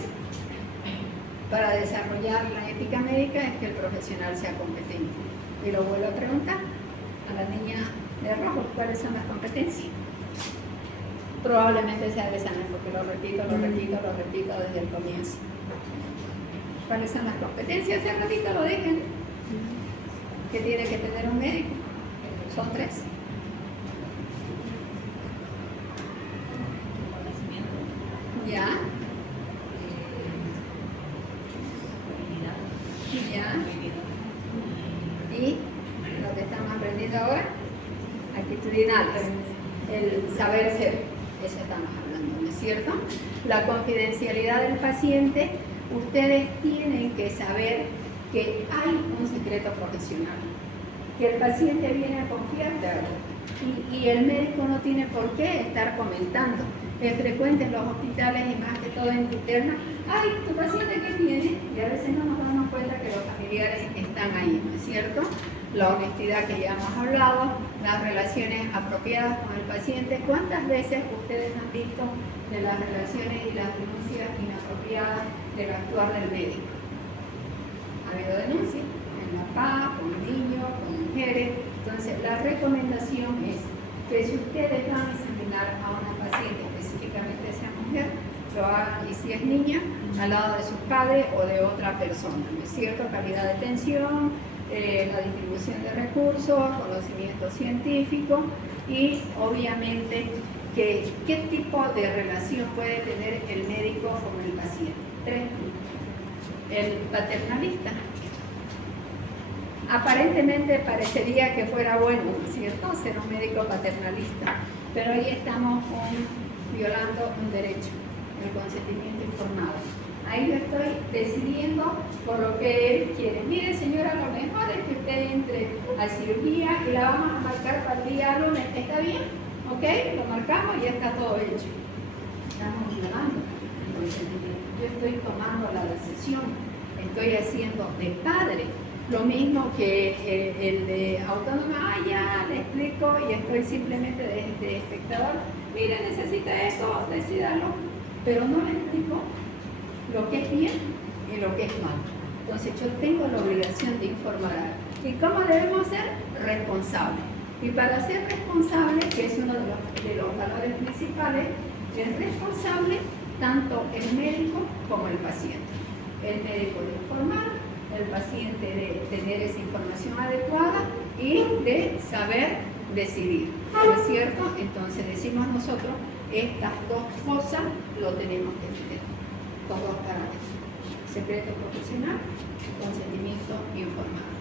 para desarrollar la ética médica es que el profesional sea competente. Y lo vuelvo a preguntar a la niña de rojo, ¿cuáles son las competencias? Probablemente sea de examen, porque lo repito desde el comienzo. ¿Cuáles son las competencias? Hace ratito lo dije, que tiene que tener un médico. Son 3. ¿Ya? ¿Ya? Y lo que estamos aprendiendo ahora, actitudinales, el saber ser, eso estamos hablando, ¿no es cierto? La confidencialidad del paciente, ustedes tienen que saber que hay un secreto profesional, que el paciente viene a confiar de algo y el médico no tiene por qué estar comentando. Es frecuente en los hospitales y más que todo en interna, ay, tu paciente que tiene, y a veces no nos damos cuenta que los familiares están ahí, ¿no es cierto? La honestidad que ya hemos hablado, las relaciones apropiadas con el paciente. ¿Cuántas veces ustedes han visto de las relaciones y las denuncias inapropiadas del actuar del médico? Ha habido denuncias en la PA, con niños, con mujeres. Entonces, la recomendación es que si ustedes van a examinar a una paciente, específicamente sea mujer, lo hagan, y si es niña, al lado de su padre o de otra persona, ¿no es cierto? Calidad de atención, la distribución de recursos, conocimiento científico y obviamente qué tipo de relación puede tener el médico con el paciente. 3. El paternalista. Aparentemente parecería que fuera bueno, ¿no es cierto?, ser un médico paternalista, pero ahí estamos violando un derecho, el consentimiento informado. Ahí yo estoy decidiendo por lo que él quiere. Mire, señora, lo mejor es que usted entre a cirugía y la vamos a marcar para el día lunes. ¿Está bien? ¿Ok? Lo marcamos y ya está todo hecho. Estamos violando el consentimiento. Yo estoy tomando la decisión, estoy haciendo de padre. Lo mismo que el de autónomo, ya le explico y estoy simplemente de espectador. Mire, necesita esto, decídalo, pero no le explico lo que es bien y lo que es mal. Entonces yo tengo la obligación de informar. ¿Y cómo debemos ser? Responsables. Y para ser responsable, que es uno de los valores principales, es responsable tanto el médico como el paciente. El médico de informar, el paciente de tener esa información adecuada y de saber decidir. ¿No es cierto? Entonces decimos nosotros, estas 2 cosas lo tenemos que tener. Todos parámetros: secreto profesional, consentimiento informado.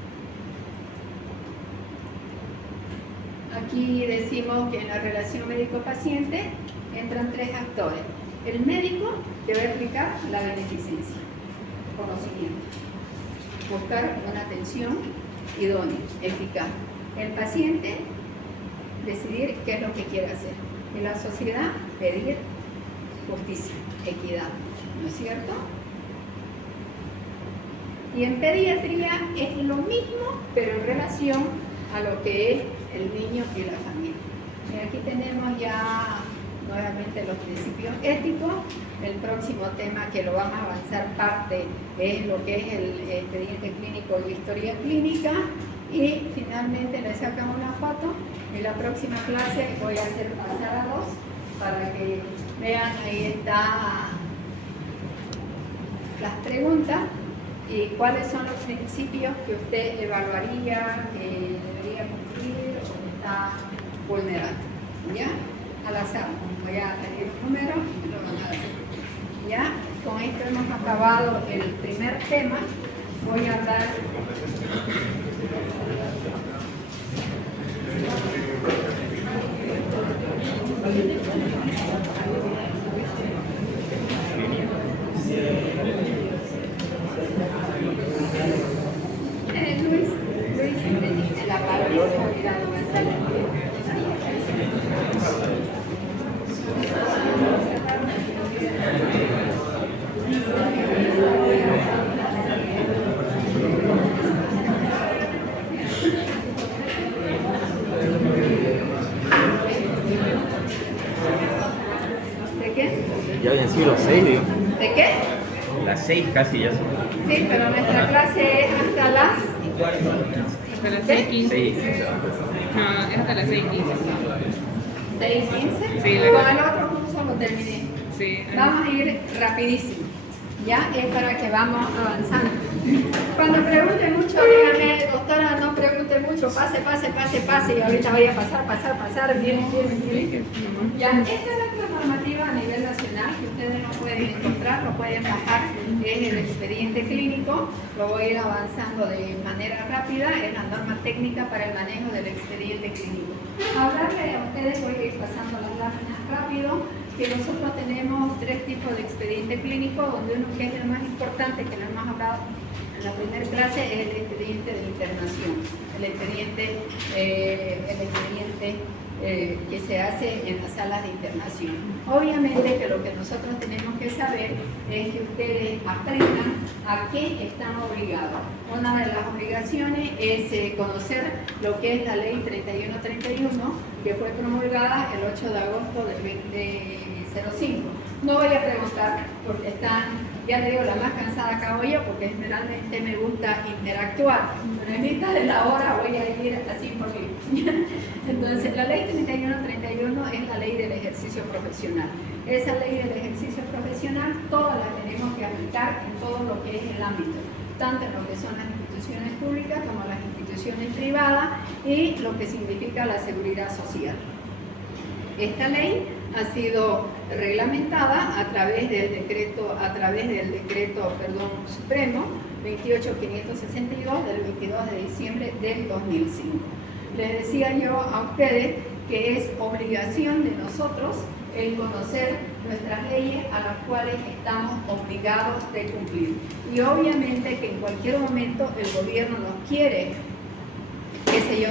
Aquí decimos que en la relación médico-paciente entran 3 actores. El médico debe aplicar la beneficencia, conocimiento, buscar una atención idónea, eficaz. El paciente decidir qué es lo que quiere hacer. Y la sociedad pedir justicia, equidad. ¿No es cierto? Y en pediatría es lo mismo, pero en relación a lo que es el niño y la familia. Y aquí tenemos ya nuevamente los principios éticos. El próximo tema que lo vamos a avanzar parte es lo que es el expediente clínico y la historia clínica. Y finalmente le sacamos una foto. En la próxima clase voy a hacer pasar a 2 para que vean, ahí está las preguntas y cuáles son los principios que usted evaluaría, que debería cumplir o que está vulnerando. ¿Ya? Al azar, voy a tener un número y me lo van a dar. ¿Ya? con esto hemos acabado el primer tema. Voy a dar... Luis, ¿entendiste la palabra? ¿De qué? Ya habían sido las 6, digo. ¿De qué? Las 6 casi ya son. Sí, pero nuestra clase es hasta las... Hasta las 6:15. 6. No, es hasta las 6:15. 6:15. Sí, Con el otro curso lo terminé. Sí. Vamos a ir rapidísimo. Ya es para que vamos avanzando. Cuando pregunte mucho, dígame, doctora, no pregunte mucho, pase, y ahorita vaya a pasar, bien. Ya, esta es la normativa a nivel nacional que ustedes no pueden encontrar, lo pueden bajar, es el expediente clínico, lo voy a ir avanzando de manera rápida, es la norma técnica para el manejo del expediente clínico. Hablarle a ustedes, voy a ir pasando las láminas rápido, que nosotros tenemos 3 tipos de expediente clínico, donde uno que es el más importante, que lo hemos hablado en la primera clase, es el expediente de internación, el expediente que se hace en las salas de internación. Obviamente que lo que nosotros tenemos que saber es que ustedes aprendan a qué están obligados. Una de las obligaciones es conocer lo que es la ley 3131, que fue promulgada el 8 de agosto del 2005. No voy a preguntar porque están, ya le digo, la más cansada acabo yo porque generalmente me gusta interactuar, pero en vista de la hora voy a ir así por mí. Entonces, la ley 3131 es la ley del ejercicio profesional. Esa ley del ejercicio profesional toda la tenemos que aplicar en todo lo que es el ámbito, tanto en lo que son las instituciones públicas como las instituciones privadas y lo que significa la seguridad social. Esta ley ha sido reglamentada a través del decreto supremo 28562 del 22 de diciembre del 2005. Les decía yo a ustedes que es obligación de nosotros el conocer nuestras leyes a las cuales estamos obligados de cumplir. Y obviamente que en cualquier momento el gobierno nos quiere, qué sé yo,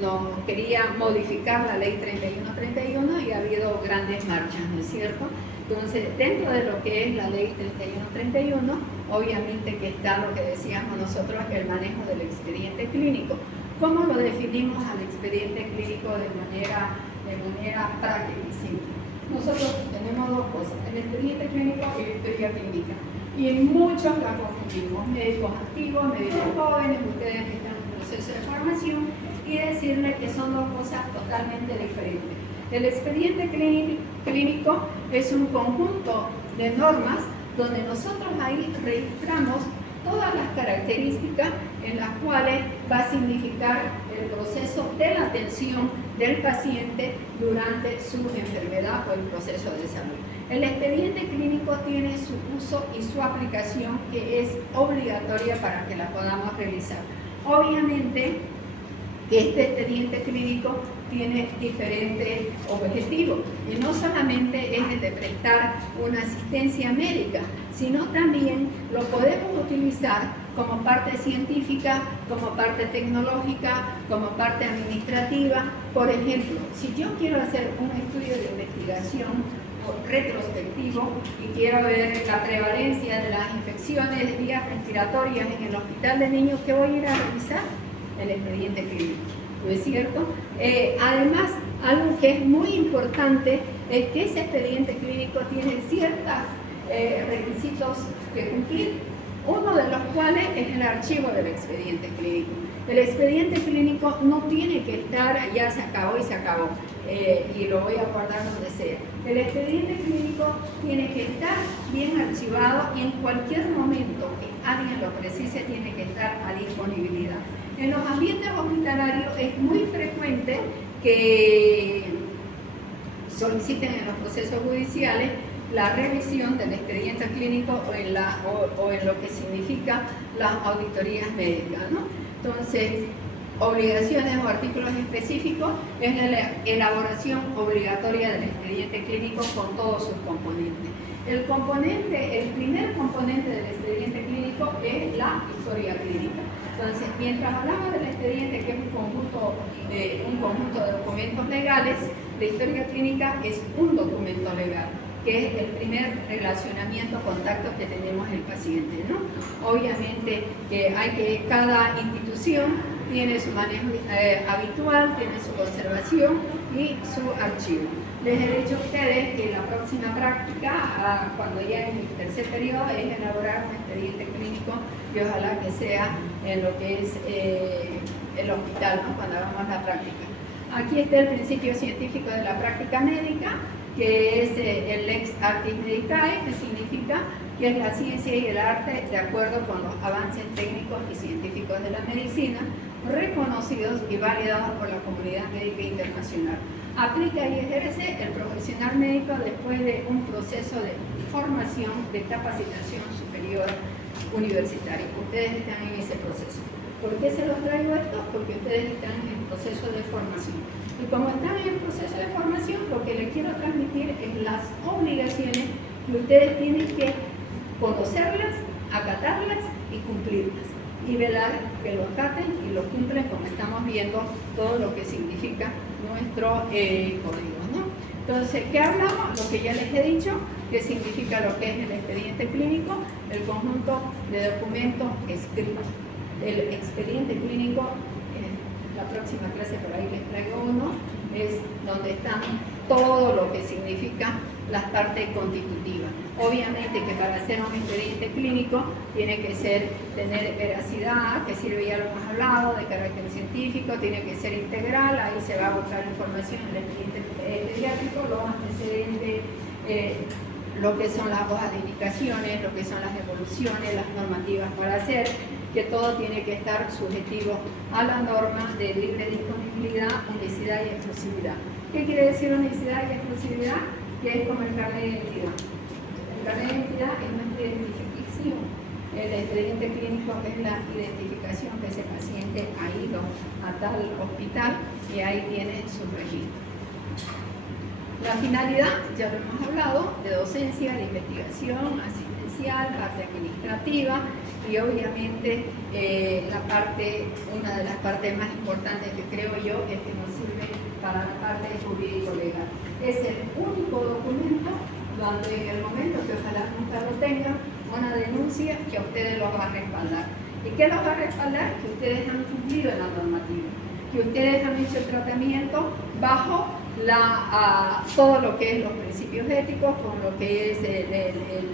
no quería modificar la ley 3131 y ha habido grandes marchas, ¿no es cierto? Entonces, dentro de lo que es la ley 3131, obviamente que está lo que decíamos nosotros, el manejo del expediente clínico. ¿Cómo lo definimos al expediente clínico de manera práctica y simple? Nosotros tenemos 2 cosas, el expediente clínico y la historia clínica. Y en muchos la confundimos, médicos activos, médicos jóvenes, ustedes que están en proceso de formación, y decirles que son 2 cosas totalmente diferentes. El expediente clínico es un conjunto de normas donde nosotros ahí registramos todas las características en las cuales va a significar el proceso de la atención del paciente durante su enfermedad o el proceso de salud. El expediente clínico tiene su uso y su aplicación que es obligatoria para que la podamos realizar. Obviamente que este expediente clínico tiene diferentes objetivos y no solamente es el de prestar una asistencia médica, sino también lo podemos utilizar como parte científica, como parte tecnológica, como parte administrativa. Por ejemplo, si yo quiero hacer un estudio de investigación retrospectivo y quiero ver la prevalencia de las infecciones de vías respiratorias en el hospital de niños, ¿qué voy a ir a revisar? El expediente clínico, ¿no es cierto? Además, algo que es muy importante es que ese expediente clínico tiene ciertos requisitos que cumplir, uno de los cuales es el archivo del expediente clínico. El expediente clínico no tiene que estar, ya se acabó y se acabó, y lo voy a guardar donde sea. El expediente clínico tiene que estar bien archivado y en cualquier momento que alguien lo precise tiene que estar a disponibilidad. En los ambientes hospitalarios es muy frecuente que soliciten en los procesos judiciales la revisión del expediente clínico o en lo que significa las auditorías médicas, ¿no? Entonces, obligaciones o artículos específicos es la elaboración obligatoria del expediente clínico con todos sus componentes. El primer componente del expediente clínico es la historia clínica. Entonces, mientras hablamos del expediente, que es un conjunto de documentos legales, la historia clínica es un documento legal, que es el primer relacionamiento, contacto que tenemos el paciente, ¿no? Obviamente que cada institución tiene su manejo habitual, tiene su conservación y su archivo. Les he dicho a ustedes que la próxima práctica, cuando ya en el tercer periodo, es elaborar un expediente clínico y ojalá que sea en lo que es el hospital, ¿no? Cuando hagamos la práctica. Aquí está el principio científico de la práctica médica, que es el lex artis medicae, que significa que es la ciencia y el arte de acuerdo con los avances técnicos y científicos de la medicina, reconocidos y validados por la comunidad médica internacional. Aplica y ejerce el profesional médico después de un proceso de formación, de capacitación superior universitaria. Ustedes están en ese proceso. ¿Por qué se los traigo esto? Porque ustedes están en proceso de formación. Y como están en el proceso de formación, lo que les quiero transmitir es las obligaciones que ustedes tienen que conocerlas, acatarlas y cumplirlas. Y velar que lo acaten y lo cumplen, como estamos viendo todo lo que significa nuestro código, ¿no? Entonces, ¿qué hablamos? Lo que ya les he dicho, que significa lo que es el expediente clínico, el conjunto de documentos escritos. El expediente clínico, la próxima clase por ahí les traigo uno, es donde están todo lo que significa las partes constitutivas. Obviamente que para hacer un expediente clínico tiene que tener veracidad, que sirve, ya lo hemos hablado, de carácter científico, tiene que ser integral, ahí se va a buscar información del expediente pediátrico, los antecedentes, lo que son las hojas de indicaciones, lo que son las evoluciones, las normativas para hacer, que todo tiene que estar subjetivo a las normas de libre disponibilidad, unicidad y exclusividad. ¿Qué quiere decir unicidad y exclusividad? Que es como el carnet de identidad. El carnet de identidad es nuestra identificación. El expediente clínico es la identificación que ese paciente ha ido a tal hospital y ahí tiene su registro. La finalidad, ya lo hemos hablado, de docencia, de investigación, asistencial, parte administrativa y obviamente una de las partes más importantes que creo yo es que nos sirve para la parte jurídico-legal. Es el único documento donde en el momento que ojalá nunca lo tengan, una denuncia que a ustedes los va a respaldar. ¿Y qué los va a respaldar? Que ustedes han cumplido en la normativa, que ustedes han hecho el tratamiento bajo todo lo que es los principios éticos, con lo que es el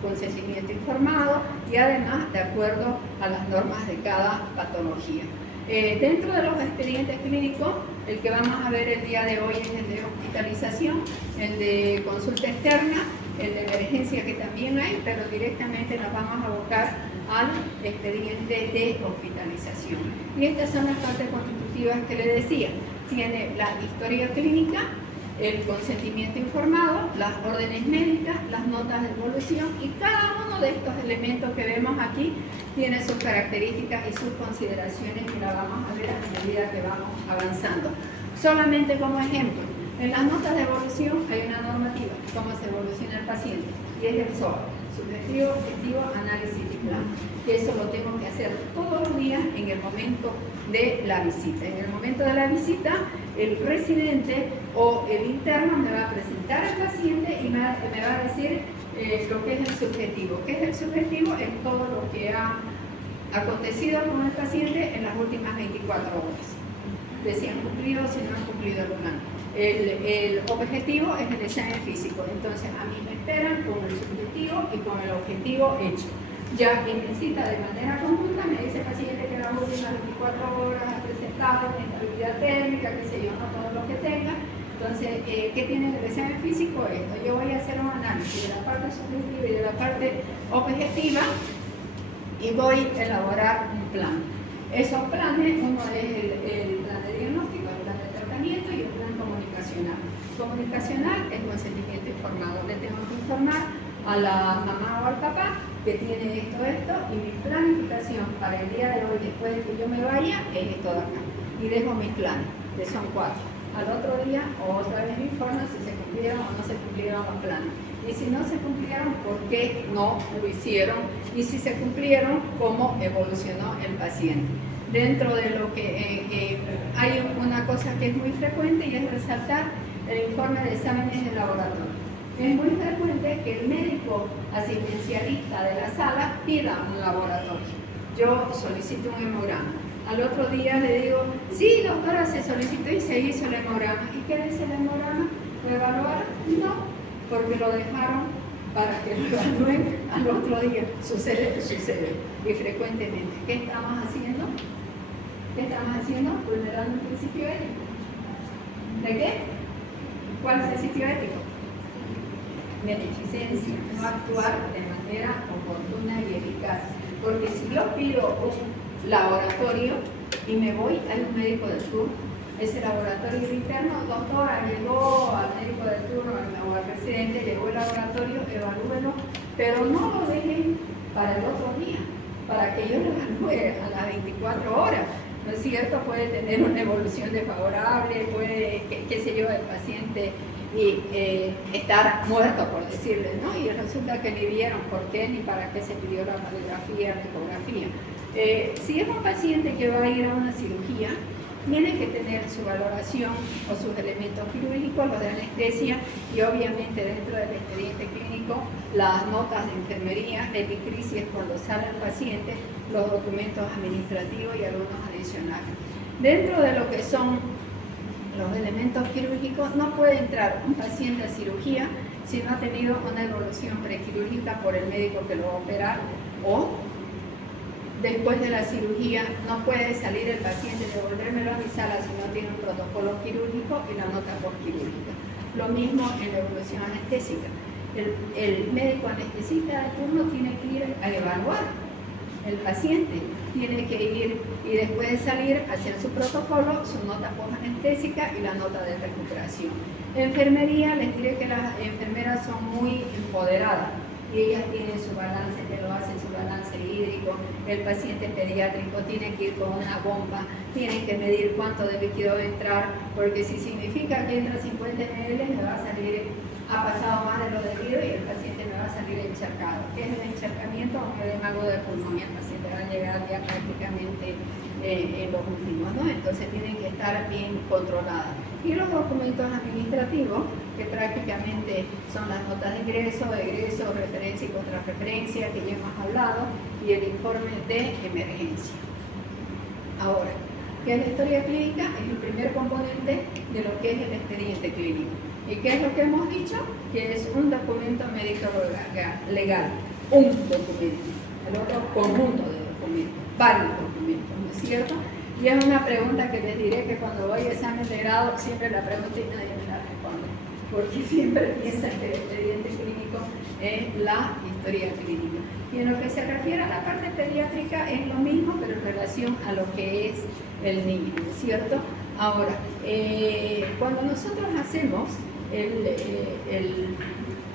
consentimiento informado y además de acuerdo a las normas de cada patología. Dentro de los expedientes clínicos, el que vamos a ver el día de hoy es el de hospitalización, el de consulta externa, el de emergencia que también hay, pero directamente nos vamos a abocar al expediente de hospitalización. Y estas son las partes constitutivas que les decía. Tiene la historia clínica, el consentimiento informado, las órdenes médicas, las notas de evolución y cada uno de estos elementos que vemos aquí tiene sus características y sus consideraciones y las vamos a ver a medida que vamos avanzando. Solamente como ejemplo, en las notas de evolución hay una normativa, cómo se evoluciona el paciente, y es el SOA, subjetivo, objetivo, análisis y plan. Eso lo tengo que hacer todos los días en el momento de la visita. En el momento de la visita, el residente o el interno me va a presentar al paciente y me va a decir lo que es el subjetivo. ¿Qué es el subjetivo? Es todo lo que ha acontecido con el paciente en las últimas 24 horas. De si han cumplido o si no han cumplido el plan. El objetivo es el examen físico. Entonces, a mí me esperan con el subjetivo y con el objetivo hecho. Ya en mi cita de manera conjunta me dice el paciente que las últimas 24 horas ha presentado inestabilidad térmica, qué sé yo, no todo lo que tenga. Entonces, ¿qué tiene el examen físico? Esto. Yo voy a hacer un análisis de la parte subjetiva y de la parte objetiva y voy a elaborar un plan. Esos planes, uno es el plan de diagnóstico, el plan de tratamiento consentimiento y el plan comunicacional. Comunicacional es consentimiento informado. Le tengo que informar a la mamá o al papá que tiene esto, y mi planificación para el día de hoy, después de que yo me vaya, es esto de acá. Y dejo mis planes, que son 4. Al otro día, otra vez me informo si se cumplieron o no se cumplieron los planes. Y si no se cumplieron, ¿por qué no lo hicieron? Y si se cumplieron, ¿cómo evolucionó el paciente? Dentro de lo que hay una cosa que es muy frecuente y es resaltar el informe de exámenes de laboratorio. Es muy frecuente que el médico asistencialista de la sala pida un laboratorio. Yo solicito un hemograma. Al otro día le digo, sí, doctora, se solicitó y se hizo el hemograma. ¿Y qué dice el hemograma? ¿Lo evaluaron? No, porque lo dejaron para que lo evalúen al otro día. Sucede. Y frecuentemente. ¿Qué estamos haciendo? Vulnerando un principio ético. ¿De qué? ¿Cuál es el principio ético? Beneficencia, no actuar de manera oportuna y eficaz. Porque si yo pido un laboratorio y me voy, hay un médico del turno, ese laboratorio interno, doctora, llegó al médico del turno o al residente, llegó el laboratorio, evalúenlo, pero no lo dejen para el otro día, para que yo lo evalúe a las 24 horas. ¿No es cierto? Puede tener una evolución desfavorable, puede, qué sé yo, el paciente y estar muerto, por decirle, ¿no? Y resulta que ni vieron por qué ni para qué se pidió la radiografía, la ecografía. Si es un paciente que va a ir a una cirugía, tiene que tener su valoración o sus elementos quirúrgicos, los de anestesia y obviamente dentro del expediente clínico las notas de enfermería, epicrisis cuando sale el paciente, los documentos administrativos y algunos adicionales. Dentro de lo que son los elementos quirúrgicos, no puede entrar un paciente a cirugía si no ha tenido una evolución prequirúrgica por el médico que lo va a operar, o después de la cirugía no puede salir el paciente, devolvérmelo a mi sala si no tiene un protocolo quirúrgico y la nota postquirúrgica. Lo mismo en la evolución anestésica. El médico anestesista de turno tiene que ir a evaluar el paciente, tiene que ir y después de salir hacer su protocolo, su nota postanestésica y la nota de recuperación. Enfermería, les diré que las enfermeras son muy empoderadas y ellas tienen su balance, que lo hacen su balance hídrico. El paciente pediátrico tiene que ir con una bomba, tiene que medir cuánto de líquido va a entrar, porque si significa que entra 50 ml, me va a salir, ha pasado más de lo debido y el paciente me va a salir encharcado. ¿Qué es el encharcamiento? Un edema agudo de pulmón, y el paciente va a llegar ya prácticamente en los últimos, ¿no? Entonces tienen que estar bien controladas. Y los documentos administrativos, que prácticamente son las notas de ingreso, egreso, referencia y contrarreferencia, que ya hemos hablado, y el informe de emergencia. Ahora, ¿qué es la historia clínica? Es el primer componente de lo que es el expediente clínico. ¿Y qué es lo que hemos dicho? Que es un documento médico legal, un documento, el otro conjunto de documentos, varios documentos, ¿no es cierto? Y es una pregunta que les diré que cuando voy a examen de grado siempre la pregunto y nadie me la responde, porque siempre piensan que el expediente clínico es la historia clínica. Y en lo que se refiere a la parte pediátrica es lo mismo, pero en relación a lo que es el niño, ¿no es cierto? Ahora, cuando nosotros hacemos el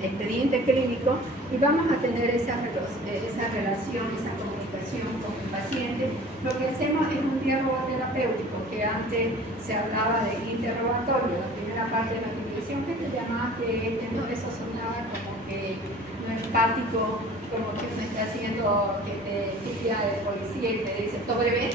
expediente clínico y vamos a tener esa relación, esa comunicación con el paciente, lo que hacemos es un diálogo terapéutico, que antes se hablaba de interrogatorio, la primera parte de la definición que te llamaba que no, eso sonaba como que no empático, como que uno está haciendo que te tira de policía y te dice todo bebé,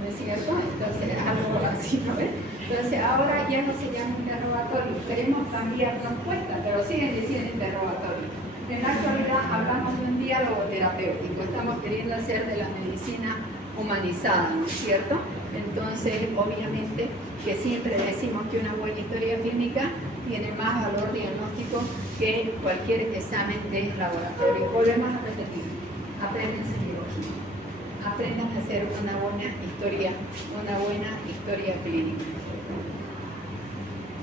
¿no es cierto? Entonces algo así, ¿no ves? Entonces ahora ya no se llama interrogatorio, queremos cambiar la respuesta, pero siguen diciendo interrogatorio. En la actualidad hablamos de un diálogo terapéutico, estamos queriendo hacer de la medicina humanizada, ¿no es cierto? Entonces, obviamente, que siempre decimos que una buena historia clínica tiene más valor diagnóstico que cualquier examen de laboratorio. Volvemos a repetir, aprendan semiología, aprendan a hacer una buena historia clínica.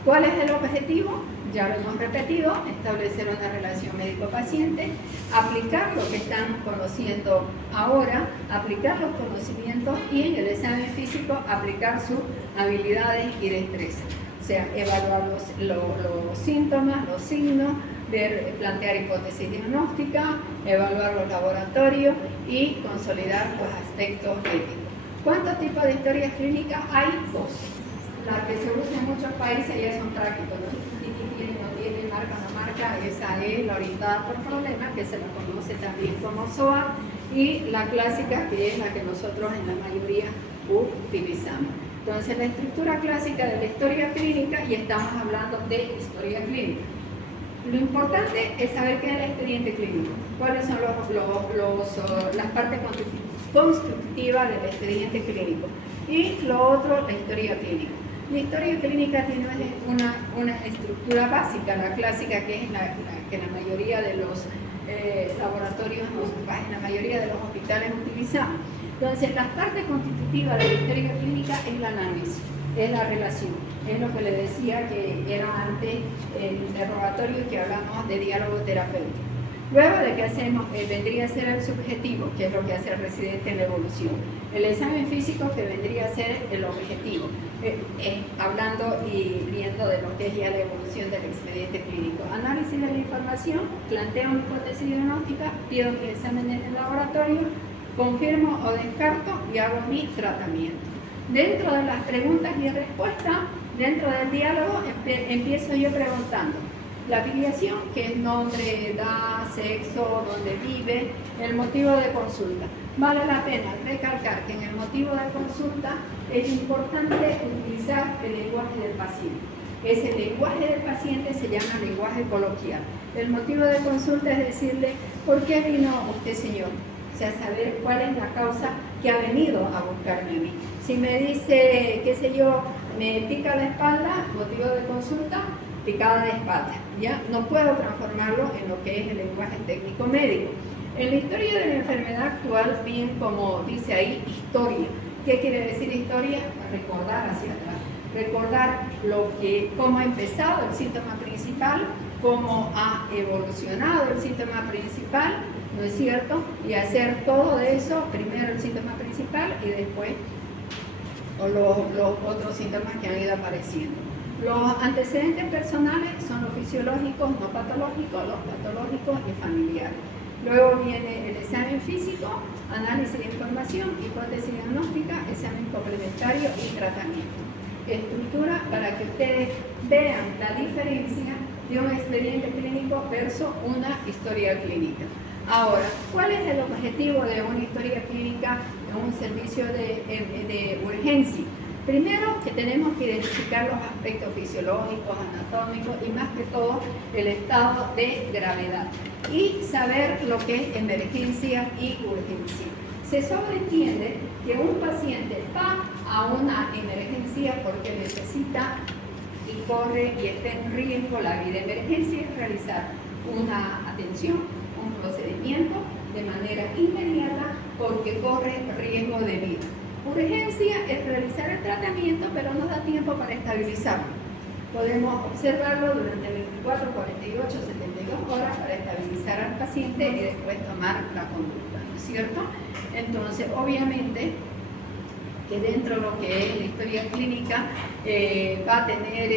¿Cuál es el objetivo? Ya lo hemos repetido, establecer una relación médico-paciente, aplicar lo que están conociendo ahora, aplicar los conocimientos y en el examen físico aplicar sus habilidades y destrezas. sea, evaluar los síntomas, los signos, plantear hipótesis diagnósticas, evaluar los laboratorios y consolidar los aspectos éticos. ¿Cuántos tipos de historias clínicas hay? 2. La que se usa en muchos países ya son prácticos, ¿no? Tiene, no tiene, marca, no marca, esa es la orientada por problema, que se la conoce también como SOA, y la clásica, que es la que nosotros en la mayoría utilizamos. Entonces, la estructura clásica de la historia clínica, y estamos hablando de historia clínica. Lo importante es saber qué es el expediente clínico, cuáles son las partes constitutivas del expediente clínico, y lo otro, la historia clínica. La historia clínica tiene una estructura básica, la clásica, que es la que la mayoría de los laboratorios, en la mayoría de los hospitales utilizamos. Entonces, la parte constitutiva de la historia clínica es el análisis, es la relación, es lo que le decía que era antes el interrogatorio, que hablamos de diálogo terapéutico. Luego de que hacemos, vendría a ser el subjetivo, que es lo que hace el residente en la evolución. El examen físico, que vendría a ser el objetivo, hablando y viendo de lo que es ya la evolución del expediente clínico. Análisis de la información, planteo una hipótesis diagnóstica, pido el examen en el laboratorio, confirmo o descarto y hago mi tratamiento. Dentro de las preguntas y respuestas, dentro del diálogo, empiezo yo preguntando la afiliación, que es nombre, edad, sexo, dónde vive, el motivo de consulta. Vale la pena recalcar que en el motivo de consulta es importante utilizar el lenguaje del paciente. Ese lenguaje del paciente se llama lenguaje coloquial. El motivo de consulta es decirle, ¿por qué vino usted, señor? O sea, saber cuál es la causa que ha venido a buscarme a mí. Si me dice, qué sé yo, me pica la espalda, motivo de consulta, picada de espalda. ¿Ya? No puedo transformarlo en lo que es el lenguaje técnico médico. En la historia de la enfermedad actual, bien como dice ahí, historia. ¿Qué quiere decir historia? Recordar hacia atrás. Recordar cómo ha empezado el síntoma principal, cómo ha evolucionado el síntoma principal, ¿no es cierto? Y hacer todo de eso, primero el síntoma principal y después los otros síntomas que han ido apareciendo. Los antecedentes personales son los fisiológicos, no patológicos, los patológicos y familiares. Luego viene el examen físico, análisis de información, hipótesis diagnóstica, examen complementario y tratamiento. Estructura para que ustedes vean la diferencia de un expediente clínico versus una historia clínica. Ahora, ¿cuál es el objetivo de una historia clínica en un servicio de urgencia? Primero, que tenemos que identificar los aspectos fisiológicos, anatómicos y más que todo el estado de gravedad y saber lo que es emergencia y urgencia. Se sobreentiende que un paciente va a una emergencia porque necesita y corre y está en riesgo la vida. Emergencia es realizar una atención, un procedimiento de manera inmediata porque corre riesgo de vida. Urgencia es realizar el tratamiento, pero no da tiempo para estabilizarlo. Podemos observarlo durante 24, 48, 72 horas para estabilizar al paciente y después tomar la conducta, ¿no es cierto? Entonces, obviamente, que dentro de lo que es la historia clínica va a tener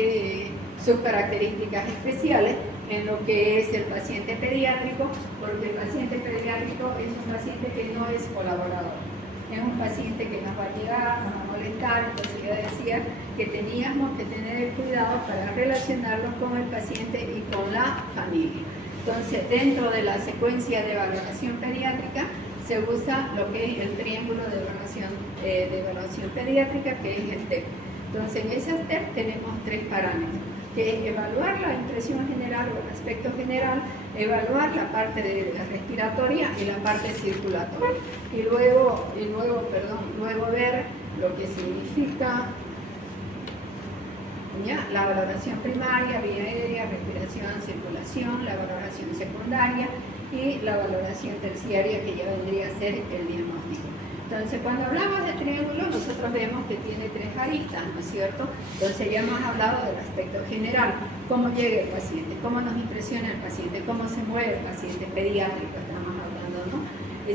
sus características especiales en lo que es el paciente pediátrico, porque el paciente pediátrico es un paciente que no es colaborador. Es un paciente que nos va a llegar, nos va a molestar, entonces yo decía que teníamos que tener el cuidado para relacionarnos con el paciente y con la familia. Entonces, dentro de la secuencia de valoración pediátrica, se usa lo que es el triángulo de evaluación pediátrica, que es el TEP. Entonces, en ese TEP tenemos 3 parámetros, que es evaluar la impresión general o el aspecto general, evaluar la parte respiratoria y la parte circulatoria. Y luego ver lo que significa ¿ya? La valoración primaria, vía aérea, respiración, circulación, la valoración secundaria y la valoración terciaria, que ya vendría a ser el diagnóstico. Entonces, cuando hablamos de triángulo, nosotros vemos que tiene 3 aristas, ¿no es cierto? Entonces, ya hemos hablado del aspecto general, cómo llega el paciente, cómo nos impresiona el paciente, cómo se mueve el paciente pediátrico, estamos hablando, ¿no?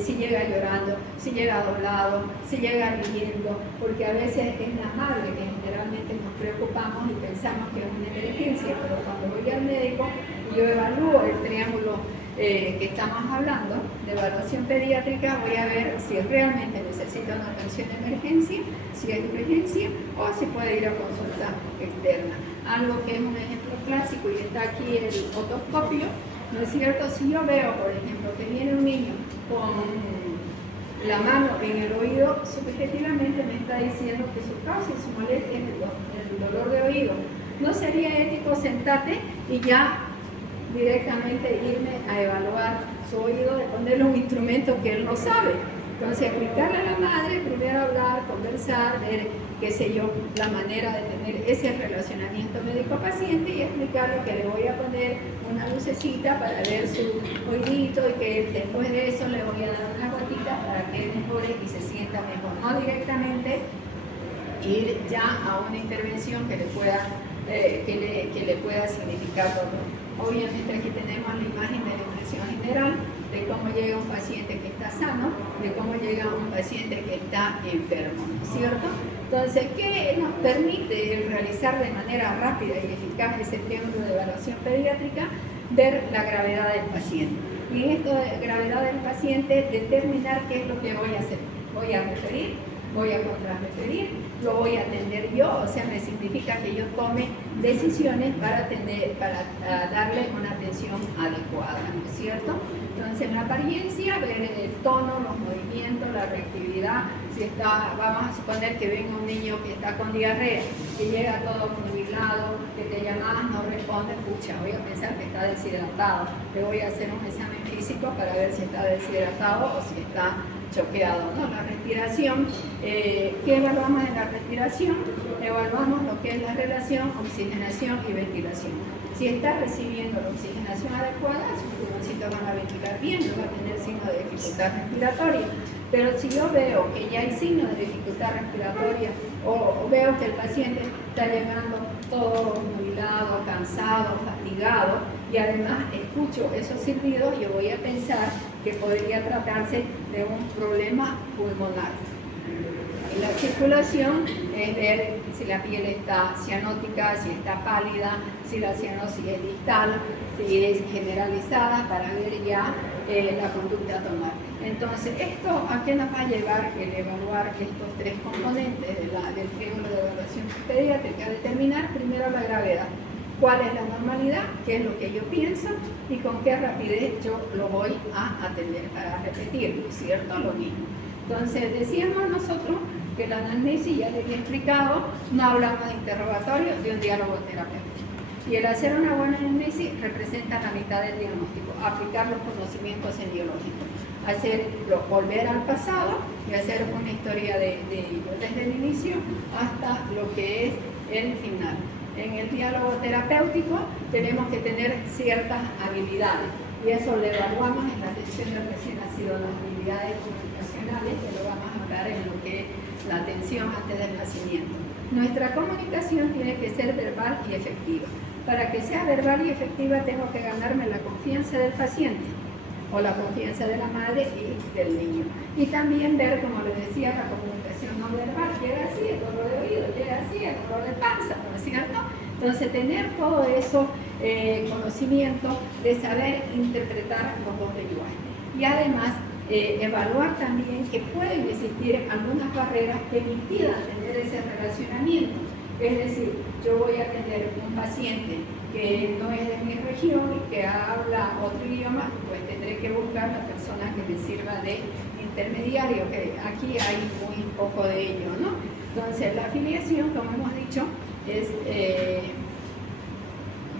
si llega llorando, si llega doblado, si llega riendo, porque a veces es la madre que generalmente nos preocupamos y pensamos que es una emergencia, pero cuando voy al médico y yo evalúo el triángulo que estamos hablando de evaluación pediátrica, voy a ver si realmente necesita una atención de emergencia, si es urgencia o si puede ir a consulta externa. Algo que es un ejemplo clásico y está aquí el otoscopio, ¿no es cierto? Si yo veo, por ejemplo, que viene un niño con la mano en el oído, subjetivamente me está diciendo que su causa y su molestia es el dolor de oído. ¿No sería ético sentarte y ya directamente irme a evaluar su oído, de ponerle un instrumento que él no sabe? Entonces, explicarle a la madre, primero hablar, conversar, ver, qué sé yo, la manera de tener ese relacionamiento médico-paciente y explicarle que le voy a poner una lucecita para ver su oídito y que después de eso le voy a dar unas gotitas para que mejore y se sienta mejor. No directamente ir ya a una intervención que le pueda, que le pueda significar dolor. Obviamente aquí tenemos la imagen de la impresión general de cómo llega un paciente que está sano, de cómo llega un paciente que está enfermo, ¿no es cierto? Entonces, ¿qué nos permite realizar de manera rápida y eficaz ese triángulo de evaluación pediátrica? Ver la gravedad del paciente. Y en esto de gravedad del paciente, determinar qué es lo que voy a hacer. Voy a referir, voy a contrarreferir, lo voy a atender yo, o sea, me significa que yo tome decisiones para darle una atención adecuada, ¿no es cierto? Entonces, en la apariencia, ver el tono, los movimientos, la reactividad. Si está, vamos a suponer que venga un niño que está con diarrea, que llega todo nubilado, que te llamas, no responde, pucha, voy a pensar que está deshidratado. Le voy a hacer un examen físico para ver si está deshidratado o si está choqueado, ¿no? La respiración, ¿qué evaluamos en la respiración? Evaluamos lo que es la relación oxigenación y ventilación. Si está recibiendo la oxigenación adecuada, sus pulmoncitos van a ventilar bien, no va a tener signo de dificultad respiratoria. Pero si yo veo que ya hay signos de dificultad respiratoria o veo que el paciente está llegando todo nubilado, cansado, fatigado y además escucho esos silbidos, yo voy a pensar que podría tratarse de un problema pulmonar. Y la circulación es ver si la piel está cianótica, si está pálida, si la cianosis es distal, si es generalizada, para ver ya la conducta a tomar. Entonces, ¿esto a qué nos va a llevar el evaluar estos tres componentes del triángulo de evaluación pediátrica? Determinar primero la gravedad. ¿Cuál es la normalidad? ¿Qué es lo que yo pienso? ¿Y con qué rapidez yo lo voy a atender para repetir, ¿cierto? Lo mismo. Entonces, decíamos nosotros que la anamnesis, ya les había explicado, no hablamos de interrogatorio, de un diálogo terapéutico. Y el hacer una buena anamnesis representa la mitad del diagnóstico, aplicar los conocimientos semiológicos, volver al pasado y hacer una historia de ello, desde el inicio hasta lo que es el final. En el diálogo terapéutico tenemos que tener ciertas habilidades y eso lo evaluamos en la atención del recién nacido, las habilidades comunicacionales, que lo vamos a hablar en lo que es la atención antes del nacimiento. Nuestra comunicación tiene que ser verbal y efectiva. Para que sea verbal y efectiva tengo que ganarme la confianza del paciente o la confianza de la madre y del niño. Y también ver, como les decía, la comunicación no verbal. Llega así el dolor de oído, llega así el dolor de panza, ¿no es cierto? Entonces, tener todo eso, conocimiento de saber interpretar los dos lenguajes. Y además, evaluar también que pueden existir algunas barreras que impidan tener ese relacionamiento. Es decir, yo voy a tener un paciente que no es de mi región y que habla otro idioma, pues tendré que buscar la persona que me sirva de intermediario, que aquí hay muy poco de ello, ¿no? Entonces, la afiliación, como hemos dicho, es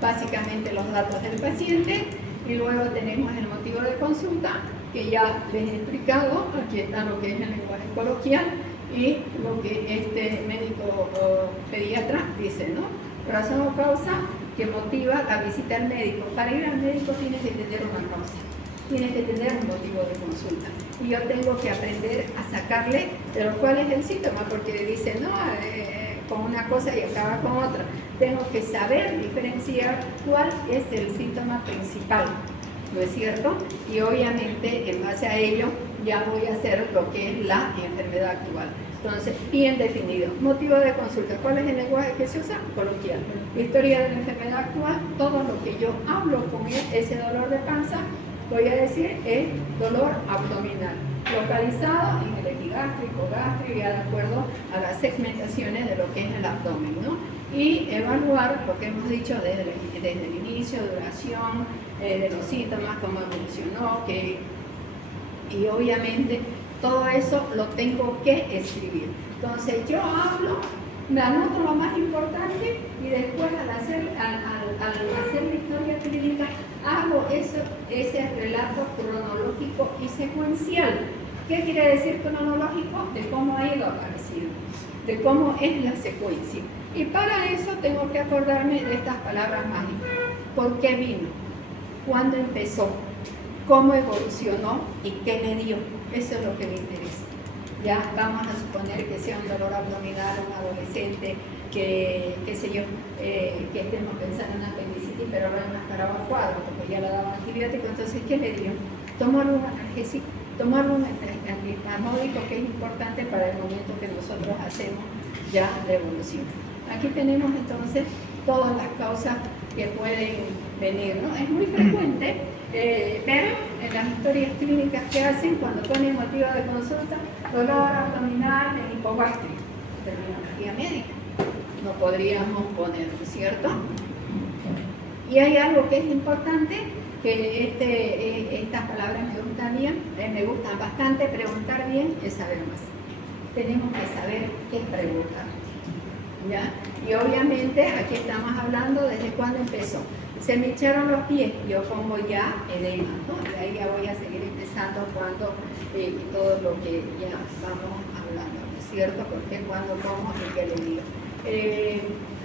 básicamente los datos del paciente y luego tenemos el motivo de consulta, que ya les he explicado. Aquí está lo que es el lenguaje coloquial y lo que este médico pediatra dice, ¿no? Razón o causa que motiva la visita al médico. Para ir al médico tienes que tener una causa, tienes que tener un motivo de consulta. Y yo tengo que aprender a sacarle, pero ¿cuál es el síntoma? Porque dice, no, con una cosa y acaba con otra. Tengo que saber diferenciar cuál es el síntoma principal, ¿no es cierto? Y obviamente, en base a ello, ya voy a hacer lo que es la enfermedad actual. Entonces, bien definido. Motivo de consulta. ¿Cuál es el lenguaje que se usa? Coloquial. Historia de la enfermedad actual. Todo lo que yo hablo con ese dolor de panza, voy a decir, es dolor abdominal. Localizado en el epigástrico, gástrico, ya de acuerdo a las segmentaciones de lo que es el abdomen, ¿no? Y evaluar lo que hemos dicho desde el inicio, duración, de los síntomas, cómo evolucionó, y obviamente todo eso lo tengo que escribir. Entonces yo hablo, me anoto lo más importante y después al hacer la historia clínica hago ese relato cronológico y secuencial. ¿Qué quiere decir cronológico? De cómo ha ido apareciendo, de cómo es la secuencia. Y para eso tengo que acordarme de estas palabras mágicas. ¿Por qué vino? ¿Cuándo empezó? ¿Cómo evolucionó? ¿Y qué le dio? Eso es lo que me interesa. Ya vamos a suponer que sea un dolor abdominal, un adolescente, que estemos pensando en apendicitis, pero lo enmascaraba a cuadro, porque ya le daba antibiótico. Entonces, ¿qué le dio? Tomó algún analgésico, tomó algún antihistamínico, que es importante para el momento que nosotros hacemos ya la evolución. Aquí tenemos entonces todas las causas que pueden venir, ¿no? Es muy frecuente ver en las historias clínicas que hacen cuando ponen motivo de consulta dolor abdominal en hipogástrico, terminología médica. No podríamos poner, ¿cierto? Y hay algo que es importante, que estas palabras me gustan bastante, preguntar bien es saber más. Tenemos que saber qué preguntar, ¿ya? Y obviamente aquí estamos hablando desde cuándo empezó. Se me echaron los pies, yo pongo ya edema, ¿no? Y ahí ya voy a seguir empezando cuando todo lo que ya vamos hablando, ¿no es cierto? ¿Por qué, cuándo, cómo y qué le digo?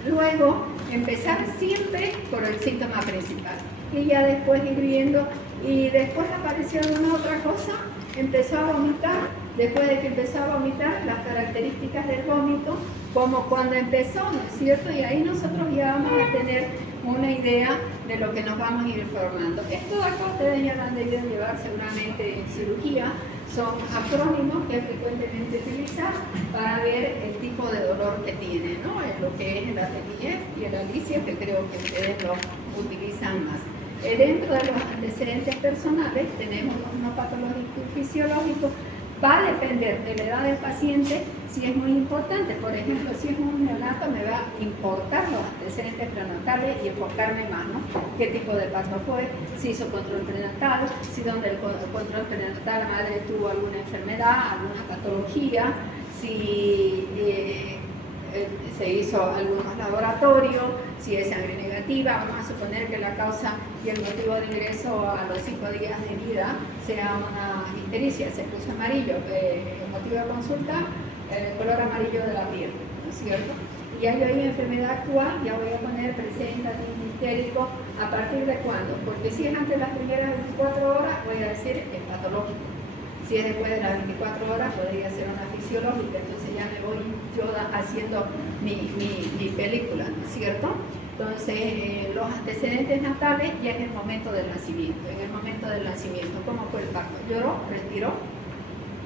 Luego, empezar siempre por el síntoma principal y ya después ir viendo, y después apareció alguna otra cosa, empezó a vomitar. Después de que empezó a vomitar, las características del vómito, como cuando empezó, ¿no es cierto? Y ahí nosotros ya vamos a tener una idea de lo que nos vamos a ir formando. Esto de acá ustedes ya lo han debido llevar seguramente en cirugía, son acrónimos que frecuentemente utilizan para ver el tipo de dolor que tiene, ¿no? Lo que es el ATLIF y el ALICIA, que creo que ustedes lo utilizan más. Dentro de los antecedentes personales tenemos los no patológicos y fisiológicos. Va a depender de la edad del paciente, si es muy importante. Por ejemplo, si es un neonato, me va a importar los antecedentes prenatales y enfocarme más, ¿no? ¿Qué tipo de parto fue? Si hizo control prenatal, si donde el control prenatal la madre tuvo alguna enfermedad, alguna patología, si se hizo algunos laboratorios, si es sangre negativa. Vamos a suponer que la causa y el motivo de ingreso a los 5 días de vida sea una ictericia, se puso amarillo, el motivo de consulta, el color amarillo de la piel, ¿no es cierto? Y hay enfermedad actual, ya voy a poner presenta histérico, ¿a partir de cuándo? Porque si es antes de las primeras 24 horas, voy a decir es patológico. Si es después de las 24 horas, podría ser una fisiológica. Entonces ya me voy yo haciendo mi película, ¿no es cierto? Entonces, los antecedentes natales ya en el momento del nacimiento. En el momento del nacimiento, ¿cómo fue el parto? Lloró, respiró,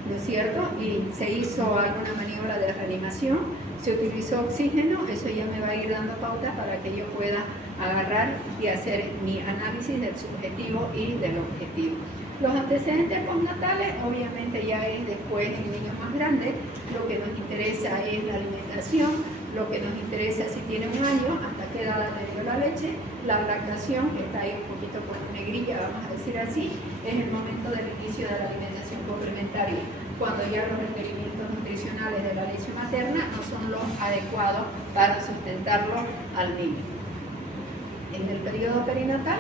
¿no es cierto? Y se hizo alguna maniobra de reanimación, se utilizó oxígeno, eso ya me va a ir dando pautas para que yo pueda agarrar y hacer mi análisis del subjetivo y del objetivo. Los antecedentes postnatales, obviamente ya es después en niños más grandes. Lo que nos interesa es la alimentación, lo que nos interesa si tiene un año, hasta qué edad le dio la leche, la lactación, que está ahí un poquito con negrilla, vamos a decir así, es el momento del inicio de la alimentación complementaria, cuando ya los requerimientos nutricionales de la leche materna no son los adecuados para sustentarlo al niño. En el periodo perinatal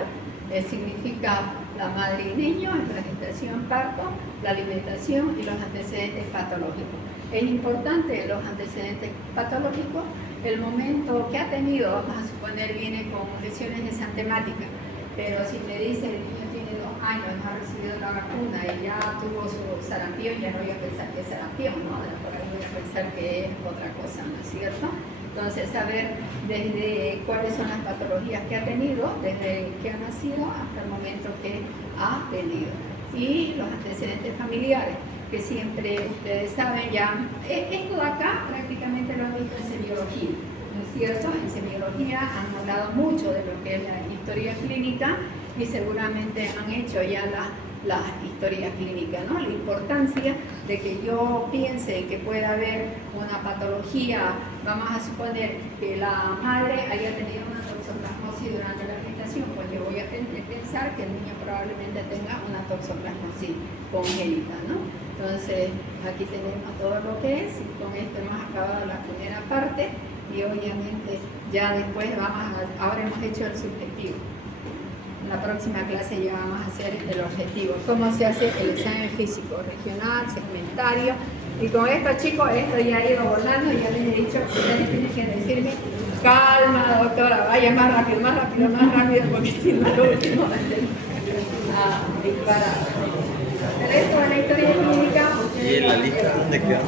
significa la madre y niño, la gestación, parto, la alimentación y los antecedentes patológicos. Es importante los antecedentes patológicos, el momento que ha tenido, vamos a suponer, viene con lesiones exantemáticas, pero si me dice el niño tiene 2 años, no ha recibido la vacuna y ya tuvo su sarampión, ya no voy a pensar que es sarampión, ¿no? Por ahí voy a pensar que es otra cosa, ¿no es cierto? Entonces, saber desde cuáles son las patologías que ha tenido, desde que ha nacido hasta el momento que ha tenido. y los antecedentes familiares, que siempre ustedes saben ya. Esto de acá prácticamente lo han visto en semiología, ¿no es cierto? En semiología han hablado mucho de lo que es la historia clínica y seguramente han hecho ya la historia clínica, ¿no? La importancia de que yo piense que pueda haber una patología, vamos a suponer que la madre haya tenido una toxoplasmosis durante la gestación, pues yo voy a pensar que el niño probablemente tenga una toxoplasmosis congénita, ¿no? Entonces, aquí tenemos todo lo que es, y con esto hemos acabado la primera parte, y obviamente ya después ahora hemos hecho el subjetivo. En la próxima clase ya vamos a hacer el objetivo, cómo se hace el examen físico, regional, segmentario. Y con esto, chicos, esto ya ha ido volando, ya les he dicho que ustedes tienen que decirme, calma, doctora, vaya más rápido, porque si no lo último a disparar. El resto de la historia clínica. ¿Y en la lista dónde queda?